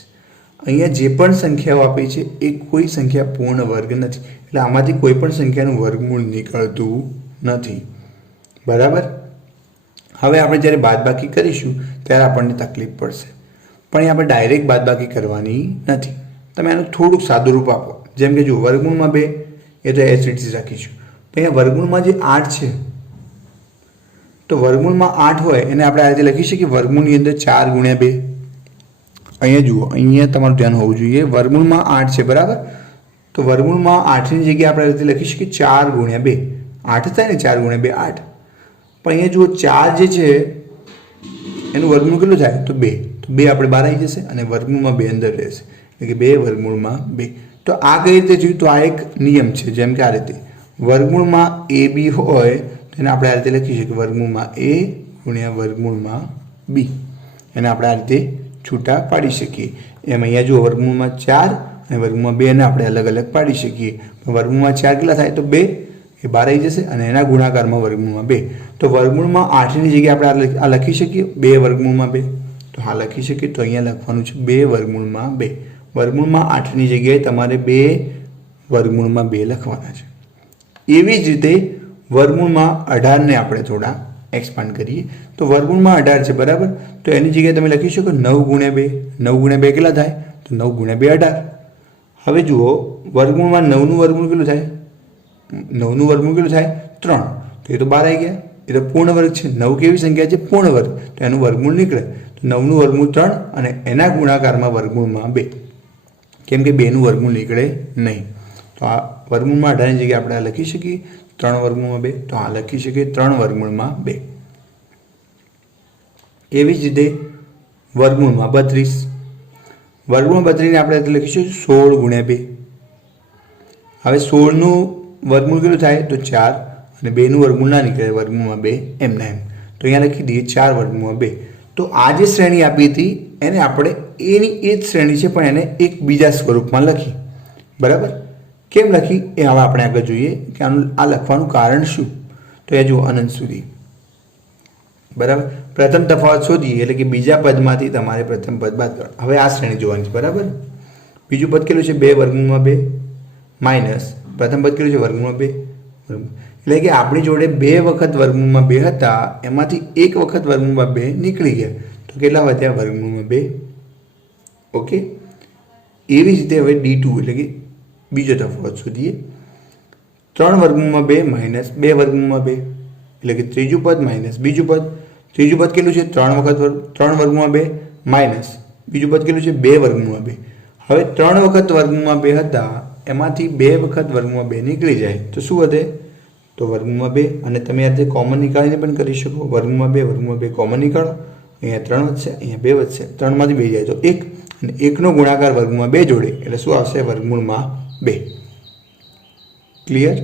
અહીંયા જે પણ સંખ્યાઓ આપી છે એ કોઈ સંખ્યા પૂર્ણ વર્ગ નથી, એટલે આમાંથી કોઈ પણ સંખ્યાનું વર્ગમૂળ નીકળતું નથી, બરાબર. હવે આપણે જ્યારે બાદબાકી કરીશું ત્યારે આપણને તકલીફ પડશે, પણ આપણે ડાયરેક્ટ બાદબાકી કરવાની નથી. તમે આનું થોડુંક સાદું રૂપ આપો. જેમ કે જો વર્ગમૂળમાં 2 એ તો એસિડિટી રાખીશું. અહીંયા વર્ગમૂળમાં જે 8 છે તો વર્ગમૂળમાં 8 હોય એને આપણે આ રીતે લખી શકીએ વર્ગમૂળની અંદર 4 ગુણ્યા 2. અહીંયા જુઓ, અહીંયા તમારું ધ્યાન હોવું જોઈએ. વર્ગમૂળમાં 8 છે, બરાબર. તો વર્ગમૂળમાં 8ની જગ્યાએ આપણે આ રીતે લખી શકીએ 4 ગુણ્યા 2. 8 થાય ને, 4 ગુણ્યા 2 8. પણ અહીંયા જુઓ 4 જે છે એનું વર્ગમૂળ કેટલું થાય? તો 2. તો 2 આપણે બહાર આવી જશે અને વર્ગમૂળમાં 2 અંદર રહેશે, એટલે કે 2 વર્ગમૂળમાં 2. તો આ કઈ રીતે થયું? તો આ એક નિયમ છે. જેમ કે આ રીતે વર્ગમૂળમાં a b હોય તો એને આપણે આ રીતે લખી શકીએ વર્ગમૂળમાં a ગુણ્યા વર્ગમૂળમાં b. એને આપણે આ રીતે છૂટા પાડી શકીએ. એમ અહીંયા જો વર્ગમૂળમાં 4 અને વર્ગમૂળમાં 2 ને આપણે અલગ અલગ પાડી શકીએ. વર્ગમૂળમાં 4 કેટલા થાય? તો 2, એ બહાર આવી જશે અને એના ગુણાકારમાં વર્ગમૂળમાં 2. તો વર્ગમૂળમાં 8ની જગ્યાએ આપણે આ લખી શકીએ 2 વર્ગમૂળમાં 2. તો હા લખી શકીએ. તો અહીંયા લખવાનું છે 2 વર્ગમૂળમાં 2. વર્ગમૂળમાં 8ની જગ્યાએ તમારે 2 વર્ગમૂળમાં 2 લખવાના છે. એવી જ રીતે વર્ગમૂળમાં 18ને આપણે થોડા એક્સપાન્ડ કરીએ તો વર્ગમૂળમાં 18 છે બરાબર. તો એની જગ્યાએ તમે લખી શકો 9 ગુણ્યા 2. 9 ગુણ્યા 2 કેટલા થાય? તો 9 ગુણ્યા 2 18. હવે જુઓ વર્ગમૂળમાં 9નું વર્ગમૂળ કેટલું થાય? 9નું વર્ગમૂળ કેટલું થાય? 3. તો એ તો 12 આવી ગયા. એ તો પૂર્ણ વર્ગ છે. 9 કેવી સંખ્યા છે? પૂર્ણ વર્ગ. તો એનું વર્ગમૂળ નીકળે. તો 9નું વર્ગમૂળ 3 અને એના ગુણાકારમાં વર્ગમૂળમાં 2. કેમ કે 2નું વર્ગમૂળ નીકળે નહીં. તો આ વર્ગમૂળમાં 18ની જગ્યાએ આપણે આ લખી શકીએ 3 વર્ગમૂળમાં 2. તો આ લખી શકીએ 3 વર્ગમૂળમાં 2. એવી જ રીતે વર્ગમૂળમાં 32. વર્ગમૂળમાં 32 ને આપણે લખીશું 16 ગુણ્યા 2. હવે 16નું વર્ગમૂળ કેટલું થાય? તો 4 અને 2નું વર્ગમૂળ ના નીકળે વર્ગમૂળમાં 2 એમના એમ. તો અહીંયા લખી દઈએ 4 વર્ગમૂળમાં 2. તો આ જે શ્રેણી આપી હતી એને આપણે એની એ જ શ્રેણી છે પણ એને એક બીજા સ્વરૂપમાં લખી. બરાબર. કેમ લખી એ હવે આપણે આગળ જોઈએ કે આનું આ લખવાનું કારણ શું. તો એ જુઓ અનંત સુધી. બરાબર. પ્રથમ તફાવત શોધીએ એટલે કે બીજા પદમાંથી તમારે પ્રથમ પદ બાદ કરો. હવે આ શ્રેણી જોવાની છે બરાબર. બીજું પદ કેટલું છે? 2 વર્ગમૂળમાં 2 માઇનસ પ્રથમ પદ કેટલું છે? વર્ગમૂળમાં 2. એટલે કે આપણી જોડે 2 વખત વર્ગમૂળમાં 2 હતા એમાંથી એક વખત વર્ગમૂળમાં 2 નીકળી ગયા. તો કેટલા વધ્યા? વર્ગમૂળમાં 2. ઓકે. એવી જ રીતે હવે D2 એટલે કે બીજો તફાવત શોધીએ. 3 વર્ગમૂળમાં 2 માઇનસ 2 વર્ગમૂળમાં 2 એટલે કે ત્રીજું પદ માઇનસ બીજું પદ. ત્રીજું પદ કેટલું છે? 3 વર્ગમૂળમાં 2 માઇનસ બીજું પદ કેટલું છે? 2 વર્ગમૂળમાં 2. હવે 3 વખત વર્ગમૂળમાં 2 હતા એમાંથી 2 વખત વર્ગમૂળમાં 2 નીકળી જાય તો શું વધે? તો વર્ગમૂળમાં 2. અને તમે આ રીતે કોમન નીકાળીને પણ કરી શકો. વર્ગમૂળમાં 2 કોમન નીકાળો. અહીંયા 3 વધશે, અહીંયા 2 વધશે. 3માંથી 2 જાય તો 1 અને 1નો ગુણાકાર વર્ગમૂળમાં 2 જોડે એટલે શું આવશે? વર્ગમૂળમાં 2. ક્લિયર?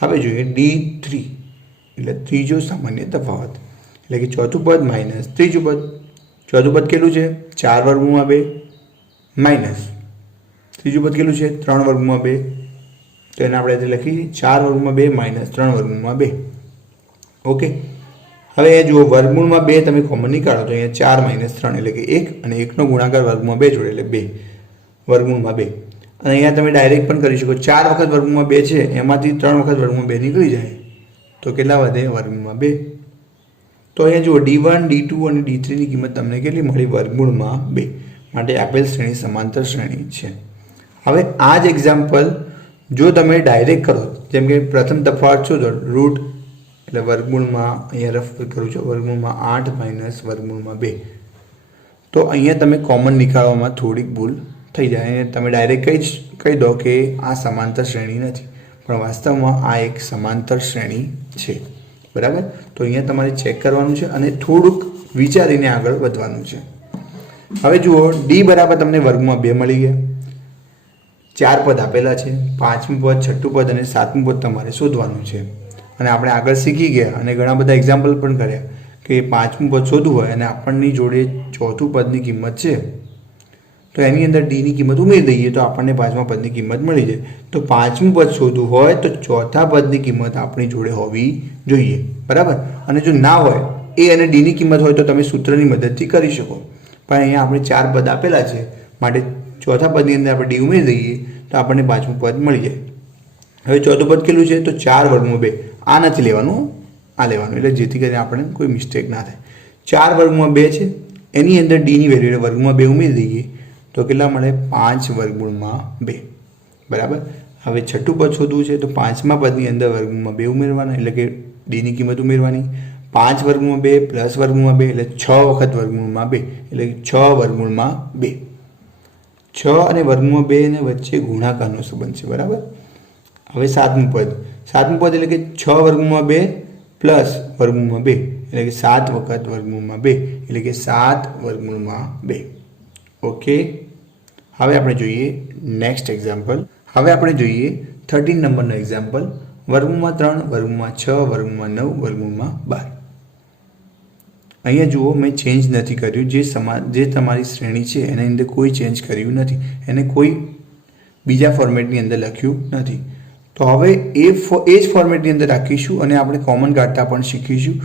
હવે જોઈએ D3 એટલે ત્રીજો સામાન્ય તફાવત એટલે કે ચોથું પદ માઇનસ ત્રીજું પદ. ચોથું પદ કેટલું છે? 4 વર્ગમૂળમાં 2 માઇનસ ત્રીજું પદ કેટલું છે? 3 વર્ગમૂળમાં 2. તો એને આપણે લખીએ 4 વર્ગમૂળમાં 2 માઇનસ 3 વર્ગમૂળમાં 2. ઓકે. હવે એ જુઓ વર્ગમૂળમાં 2 તમે કોમન નીકાળો તો અહીંયા 4 માઇનસ 3 એટલે કે 1 અને 1નો ગુણાકાર વર્ગમૂળમાં 2 જોડે એટલે 2 વર્ગમૂળમાં 2. અને અહીંયા તમે ડાયરેક્ટ પણ કરી શકો. 4 વખત વર્ગમૂળમાં 2 છે એમાંથી 3 વખત વર્ગમૂળમાં 2 નીકળી જાય તો કેટલા વધે? વર્ગમૂળમાં 2. તો અહીંયા જુઓ D1, D2 અને D3ની કિંમત તમને કેટલી મળી? વર્ગમૂળમાં 2. માટે આપેલ શ્રેણી સમાંતર શ્રેણી છે. હવે આ જ એક્ઝામ્પલ જો તમે ડાયરેક્ટ કરો જેમ કે પ્રથમ તફાવત શોધો રૂટ એટલે વર્ગમૂળમાં અહીંયા રફ કરું છું વર્ગમૂળમાં 8 માઇનસ વર્ગમૂળમાં 2. તો અહીંયા તમે કોમન નીકાળવામાં થોડીક ભૂલ થઈ જાય. તમે ડાયરેક્ટ કહી દો કે આ સમાંતર શ્રેણી નથી પણ વાસ્તવમાં આ એક સમાંતર શ્રેણી છે. બરાબર. તો અહીંયા તમારે ચેક કરવાનું છે અને થોડુંક વિચારીને આગળ વધવાનું છે. હવે જુઓ D બરાબર તમને વર્ગમાં 2 મળી ગયા. 4 પદ આપેલા છે. 5મું પદ, 6ઠું પદ અને 7મું પદ તમારે શોધવાનું છે. અને આપણે આગળ શીખી ગયા અને ઘણા બધા એક્ઝામ્પલ પણ કર્યા કે 5મું પદ શોધવું હોય અને આપણની જોડે ચોથું પદની કિંમત છે તો એની અંદર Dની કિંમત ઉમેરી દઈએ તો આપણને 5મા પદની કિંમત મળી જાય. તો 5મું પદ શોધવું હોય તો ચોથા પદની કિંમત આપણી જોડે હોવી જોઈએ. બરાબર. અને જો ના હોય એ અને Dની કિંમત હોય તો તમે સૂત્રની મદદથી કરી શકો. પણ અહીંયા આપણે 4 પદ આપેલા છે માટે ચોથા પદની અંદર આપણે D ઉમેરી દઈએ તો આપણને 5મું પદ મળી જાય. હવે ચોથું પદ કેટલું છે? તો 4 વર્ગમૂળ 2. આ નથી લેવાનું, આ લેવાનું એટલે જેથી કરીને આપણે કોઈ મિસ્ટેક ના થાય. 4 વર્ગમૂળ 2 છે એની અંદર Dની વેલ્યુ વર્ગમૂળ 2 ઉમેરી દઈએ તો કેટલા મળે? 5 વર્ગમૂળમાં 2. બરાબર. હવે છઠ્ઠું પદ શોધવું છે તો 5મા પદની અંદર વર્ગમૂળમાં 2 ઉમેરવાના એટલે કે Dની કિંમત ઉમેરવાની. 5 વર્ગમૂળ 2 પ્લસ વર્ગમૂળમાં 2 એટલે 6 વખત વર્ગમૂળમાં 2 એટલે 6 વર્ગમૂળમાં 2. 6 અને વર્ગમૂળ 2 ને વચ્ચે ગુણાકારનો સંબંધ છે. બરાબર. હવે 7મું પદ. 7મું પદ એટલે કે 6 વર્ગમૂળમાં 2 પ્લસ વર્ગમૂળમાં 2 એટલે કે 7 વખત વર્ગમૂળમાં 2 એટલે કે 7 વર્ગમૂળમાં 2. ઓકે. હવે આપણે જોઈએ નેક્સ્ટ એક્ઝામ્પલ. હવે આપણે જોઈએ 13 નંબરનો એક્ઝામ્પલ. વર્ગમૂળમાં 3, વર્ગમૂળમાં 6, વર્ગમૂળમાં 9, વર્ગમૂળમાં 12. અહીંયા જુઓ મેં ચેન્જ નથી કર્યું. જે તમારી શ્રેણી છે એની અંદર કોઈ ચેન્જ કર્યું નથી. એને કોઈ બીજા ફોર્મેટની અંદર લખ્યું નથી. તો હવે એ જ ફોર્મેટની અંદર રાખીશું અને આપણે કોમન કાઢતા પણ શીખીશું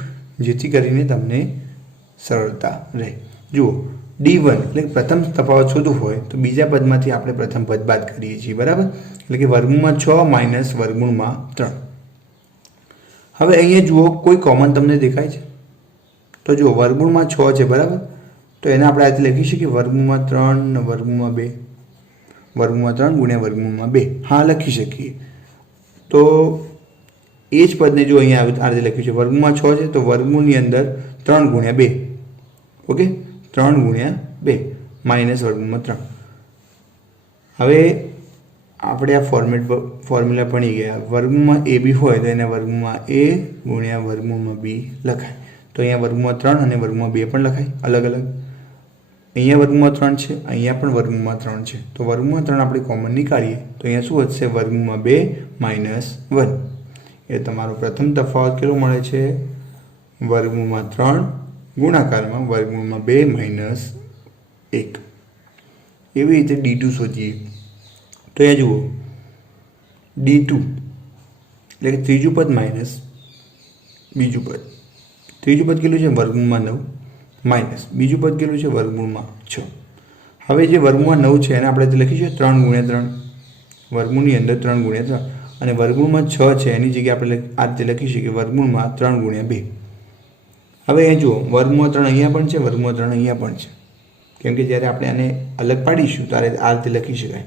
જેથી કરીને તમને સરળતા રહે. જુઓ D1 એટલે પ્રથમ તફાવત શોધવું હોય તો બીજા પદમાંથી આપણે પ્રથમ પદ બાદ કરીએ છીએ. બરાબર. એટલે કે વર્ગમૂળમાં 6 માઇનસ વર્ગમૂળમાં 3. હવે અહીંયા જુઓ કોઈ કોમન તમને દેખાય છે? તો જો વર્ગમૂળમાં 6 છે બરાબર, તો એને આપણે આ રીતે લખી શકીએ વર્ગમૂળમાં 3 ને વર્ગમૂળમાં 2, વર્ગમૂળમાં 3 ગુણ્યા વર્ગમૂળમાં 2. હા, લખી શકીએ. તો એ જ પદને જો અહીંયા આ રીતે લખ્યું છે વર્ગમૂળમાં 6 છે તો વર્ગમૂળની અંદર 3 ગુણ્યા 2, ઓકે, 3 ગુણ્યા 2 માઇનસ વર્ગમૂળમાં 3. હવે આપણે આ ફોર્મ્યુલા ભણી ગયા. વર્ગમૂળમાં એ બી હોય તો એને વર્ગમૂળમાં એ ગુણ્યા વર્ગમૂળમાં બી લખાય. તો અહીંયા વર્ગમૂળમાં 3 અને વર્ગમૂળમાં 2 પણ લખાય અલગ અલગ. અહીંયા વર્ગમૂળમાં 3 છે, અહીંયા પણ વર્ગમૂળમાં 3 છે. તો વર્ગમૂળમાં 3 આપણે કોમન નીકાળીએ તો અહીંયા શું વધશે? વર્ગમૂળમાં 2 માઇનસ 1. એ તમારો પ્રથમ તફાવત કેટલો મળે છે? વર્ગમૂળમાં 3 ગુણાકારમાં વર્ગમૂળમાં 2 માઇનસ 1. એવી રીતે d2 શોધીએ. તો અહીંયા જુઓ d2 એટલે કે ત્રીજું પદ માઇનસ બીજું પદ. ત્રીજું પદ કેટલું છે? વર્ગમૂળમાં 9 માઇનસ બીજું પદ કેટલું છે? વર્ગમૂળમાં 6. હવે જે વર્ગમૂળમાં 9 છે એને આપણે લખીશું 3 ગુણ્યા 3, વર્ગમૂળની અંદર 3 ગુણ્યા 3, અને વર્ગમૂળમાં 6 છે એની જગ્યાએ આપણે આ રીતે લખીશું કે વર્ગમૂળમાં 3 ગુણ્યા 2. હવે એ જુઓ વર્ગમૂળમાં 3 અહીંયા પણ છે, વર્ગમૂળમાં 3 અહીંયા પણ છે. કેમ કે જ્યારે આપણે આને અલગ પાડીશું ત્યારે આ રીતે લખી શકાય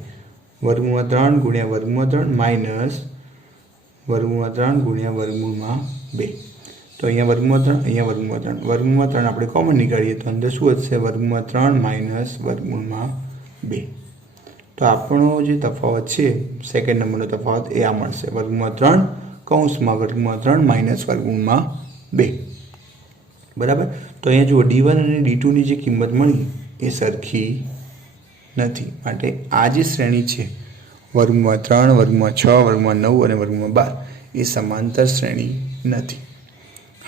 વર્ગમૂળમાં 3 ગુણ્યા વર્ગમૂળમાં 3 માઇનસ વર્ગમૂળમાં 3 ગુણ્યા વર્ગમૂળમાં 2. તો અહીંયા વર્ગમૂળમાં 3, અહીંયા વર્ગમૂળમાં 3, વર્ગમૂળમાં 3 આપણે કોમન નીકાળીએ તો અંદર શું વધશે? વર્ગમૂળમાં 3 માઇનસ વર્ગમૂળમાં 2. તો આપણો જે તફાવત છે સેકન્ડ નંબરનો તફાવત એ આ મળશે વર્ગમૂળમાં 3 કૌંસમાં વર્ગમૂળમાં 3 માઇનસ વર્ગમૂળમાં 2. બરાબર. તો અહીંયા જુઓ d1 અને d2ની જે કિંમત મળી એ સરખી નથી. માટે આ જે શ્રેણી છે વર્ગમૂળમાં 3, વર્ગમૂળમાં 6, વર્ગમૂળમાં 9 અને વર્ગમૂળમાં 12 એ સમાંતર શ્રેણી નથી.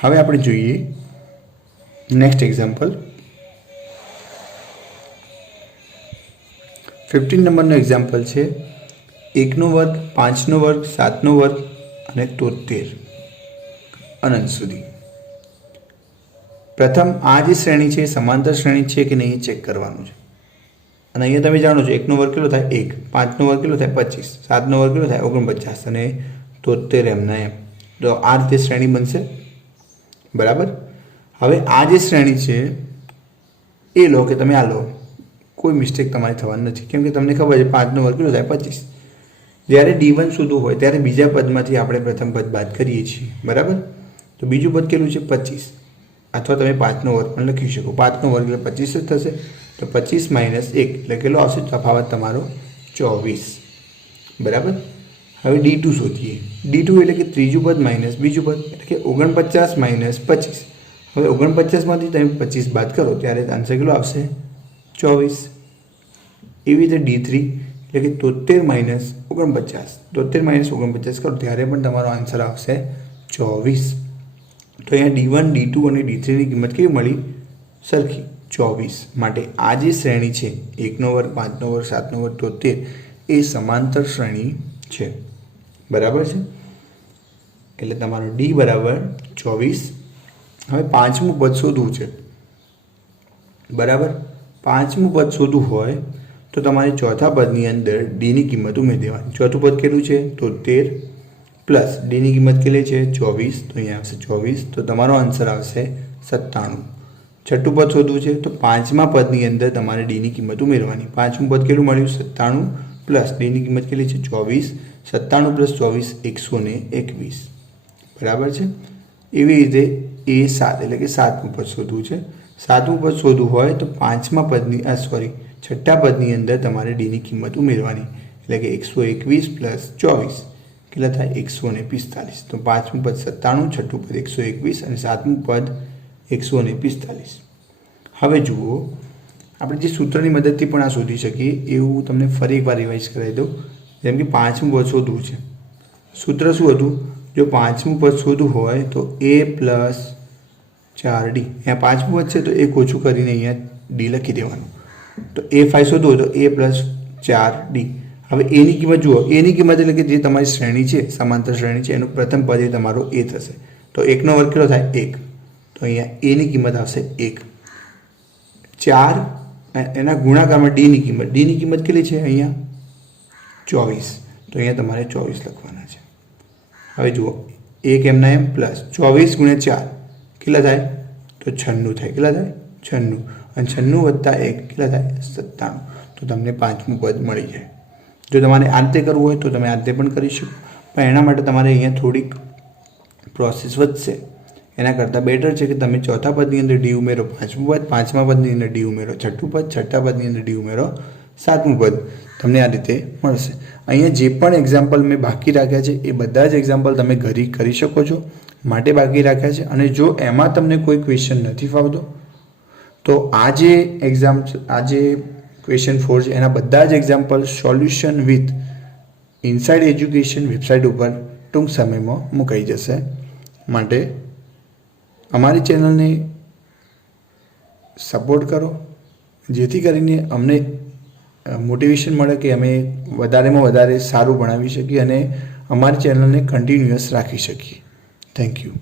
હવે આપણે જોઈએ નેક્સ્ટ એક્ઝામ્પલ. 15 નંબરનો એક્ઝામ્પલ છે 1નો વર્ગ, 5નો વર્ગ, 7નો વર્ગ અને 73 અનંત સુધી. પ્રથમ આ જે શ્રેણી છે એ સમાંતર શ્રેણી છે કે નહીં એ ચેક કરવાનું છે. અને અહીંયા તમે જાણો છો 1નો વર્ગ કેટલો થાય? 1, 5નો વર્ગ કેટલો થાય? 25, 7નો વર્ગ કેટલો થાય? 49 અને 73 એમના એમ. તો આ રીતે શ્રેણી બનશે. બરાબર. હવે આ જે શ્રેણી છે એ લો કે તમે આ લો, કોઈ મિસ્ટેક તમારી થવાની નથી. કેમ કે તમને ખબર છે 5નો વર્ગ કેટલો થાય? 25. જ્યારે d1 શોધવું હોય ત્યારે બીજા પદમાંથી આપણે પ્રથમ પદ બાદ કરીએ છીએ. બરાબર. તો બીજું પદ કેટલું છે? 25. અથવા તમે 5નો વર્ગ પણ લખી શકો. 5નો વર્ગ એટલે 25 જ થશે. તો 25 માઇનસ 1 એટલે કેટલો આવશે? તફાવત તમારો 24. બરાબર. હવે d2 શોધીએ. d2 એટલે કે ત્રીજું પદ માઇનસ બીજું પદ એટલે કે 49 માઇનસ 25. હવે 49માંથી તમે 25 બાદ કરો ત્યારે આન્સર કેટલો આવશે? 24. એવી રીતે d3 એટલે કે 73 માઇનસ 49, 73 માઇનસ 49 કરો ત્યારે પણ તમારો આન્સર આવશે 24. તો અહીંયા d1, d2 અને d3ની કિંમત કેવી મળી? સરખી 24. માટે આ જે શ્રેણી છે 1નો વર્ગ, 5નો વર્ગ, 7નો વર્ગ, 73 એ સમાંતર શ્રેણી છે. બરાબર છે. એટલે તમારો d બરાબર 24. હવે પાંચમું પદ શોધવું છે. બરાબર. પાંચમું પદ શોધવું હોય તો તમારે ચોથા પદની અંદર ડીની કિંમત ઉમેરી દેવાની. ચોથું પદ કેટલું છે? 73 પ્લસ ડીની કિંમત કેટલી છે? 24. તો અહીંયા આવશે 24. તો તમારો આન્સર આવશે 97. છઠ્ઠું પદ શોધવું છે તો પાંચમા પદની અંદર તમારે ડીની કિંમત ઉમેરવાની. પાંચમું પદ કેટલું મળ્યું? 97 પ્લસ ડીની કિંમત કેટલી છે? 24. 97 પ્લસ 24 121. બરાબર છે. એવી રીતે A7 એટલે કે સાતમું પદ શોધવું છે. સાતમું પદ શોધવું હોય તો છઠ્ઠા પદની અંદર તમારે ડીની કિંમત ઉમેરવાની. એટલે કે 121 પ્લસ 24 કેટલા થાય? 145. તો પાંચમું પદ 97, છઠ્ઠું પદ 121 અને સાતમું પદ 145. હવે જુઓ આપણે જે સૂત્રની મદદથી પણ આ શોધી શકીએ એવું તમને ફરી એકવાર રિવાઇઝ કરાવી દઉં. જેમ કે પાંચમું પદ શોધવું છે. સૂત્ર શું હતું? જો પાંચમું પદ શોધવું હોય તો a પ્લસ 4d. અહીંયા પાંચમું પદ છે તો એક ઓછું કરીને અહીંયા ડી લખી દેવાનું. તો a5 શોધવું હોય તો a પ્લસ 4d. હવે એની કિંમત જુઓ. એની કિંમત એટલે કે જે તમારી શ્રેણી છે સમાંતર શ્રેણી છે એનું પ્રથમ પદ એ તમારો a થશે. તો 1નો વર્ગ કેટલો થાય? 1. તો અહીંયા એની કિંમત આવશે 1. 4 એના ગુણાકારમાં ડીની કિંમત કેટલી છે? અહીંયા 24. તો અહીંયા તમારે 24 લખવાના છે. હવે જુઓ 1 એમના એમ પ્લસ 24 ગુણ્યા 4 કેટલા થાય? તો તો 96 થાય. કેટલા થાય? 96. અને 96 વત્તા 1 કેટલા થાય? 97. તો તમને પાંચમું પદ મળી જાય. જો તમારે આ રીતે કરવું હોય તો તમે આ રીતે પણ કરી શકો, પણ એના માટે તમારે અહીંયા થોડીક પ્રોસેસ વધશે. એના કરતાં બેટર છે કે તમે ચોથા પદની અંદર ડી ઉમેરો પાંચમું પદ, પાંચમા પદની અંદર ડી ઉમેરો છઠ્ઠું પદ, છઠ્ઠા પદની અંદર ડી ઉમેરો સાતમું પદ. તમને આ રીતે મળશે. અહીંયા જે પણ એક્ઝામ્પલ મેં બાકી રાખ્યા છે એ બધા જ એક્ઝામ્પલ તમે ઘરે કરી શકો છો, માટે બાકી રાખ્યા છે. અને જો એમાં તમને કોઈ ક્વેશ્ચન નથી ફાવતો તો આ જે ક્વેશ્ચન 4 છે એના બધા જ example solution with inside education website ઉપર ટૂંક સમયમાં મુકાઈ જશે. માટે અમારી ચેનલને સપોર્ટ કરો, જેથી કરીને અમને મોટિવેશન મળે કે અમે વધારેમાં વધારે સારું ભણાવી શકીએ અને અમારી ચેનલને કન્ટિન્યુઅસ રાખી શકીએ. Thank you.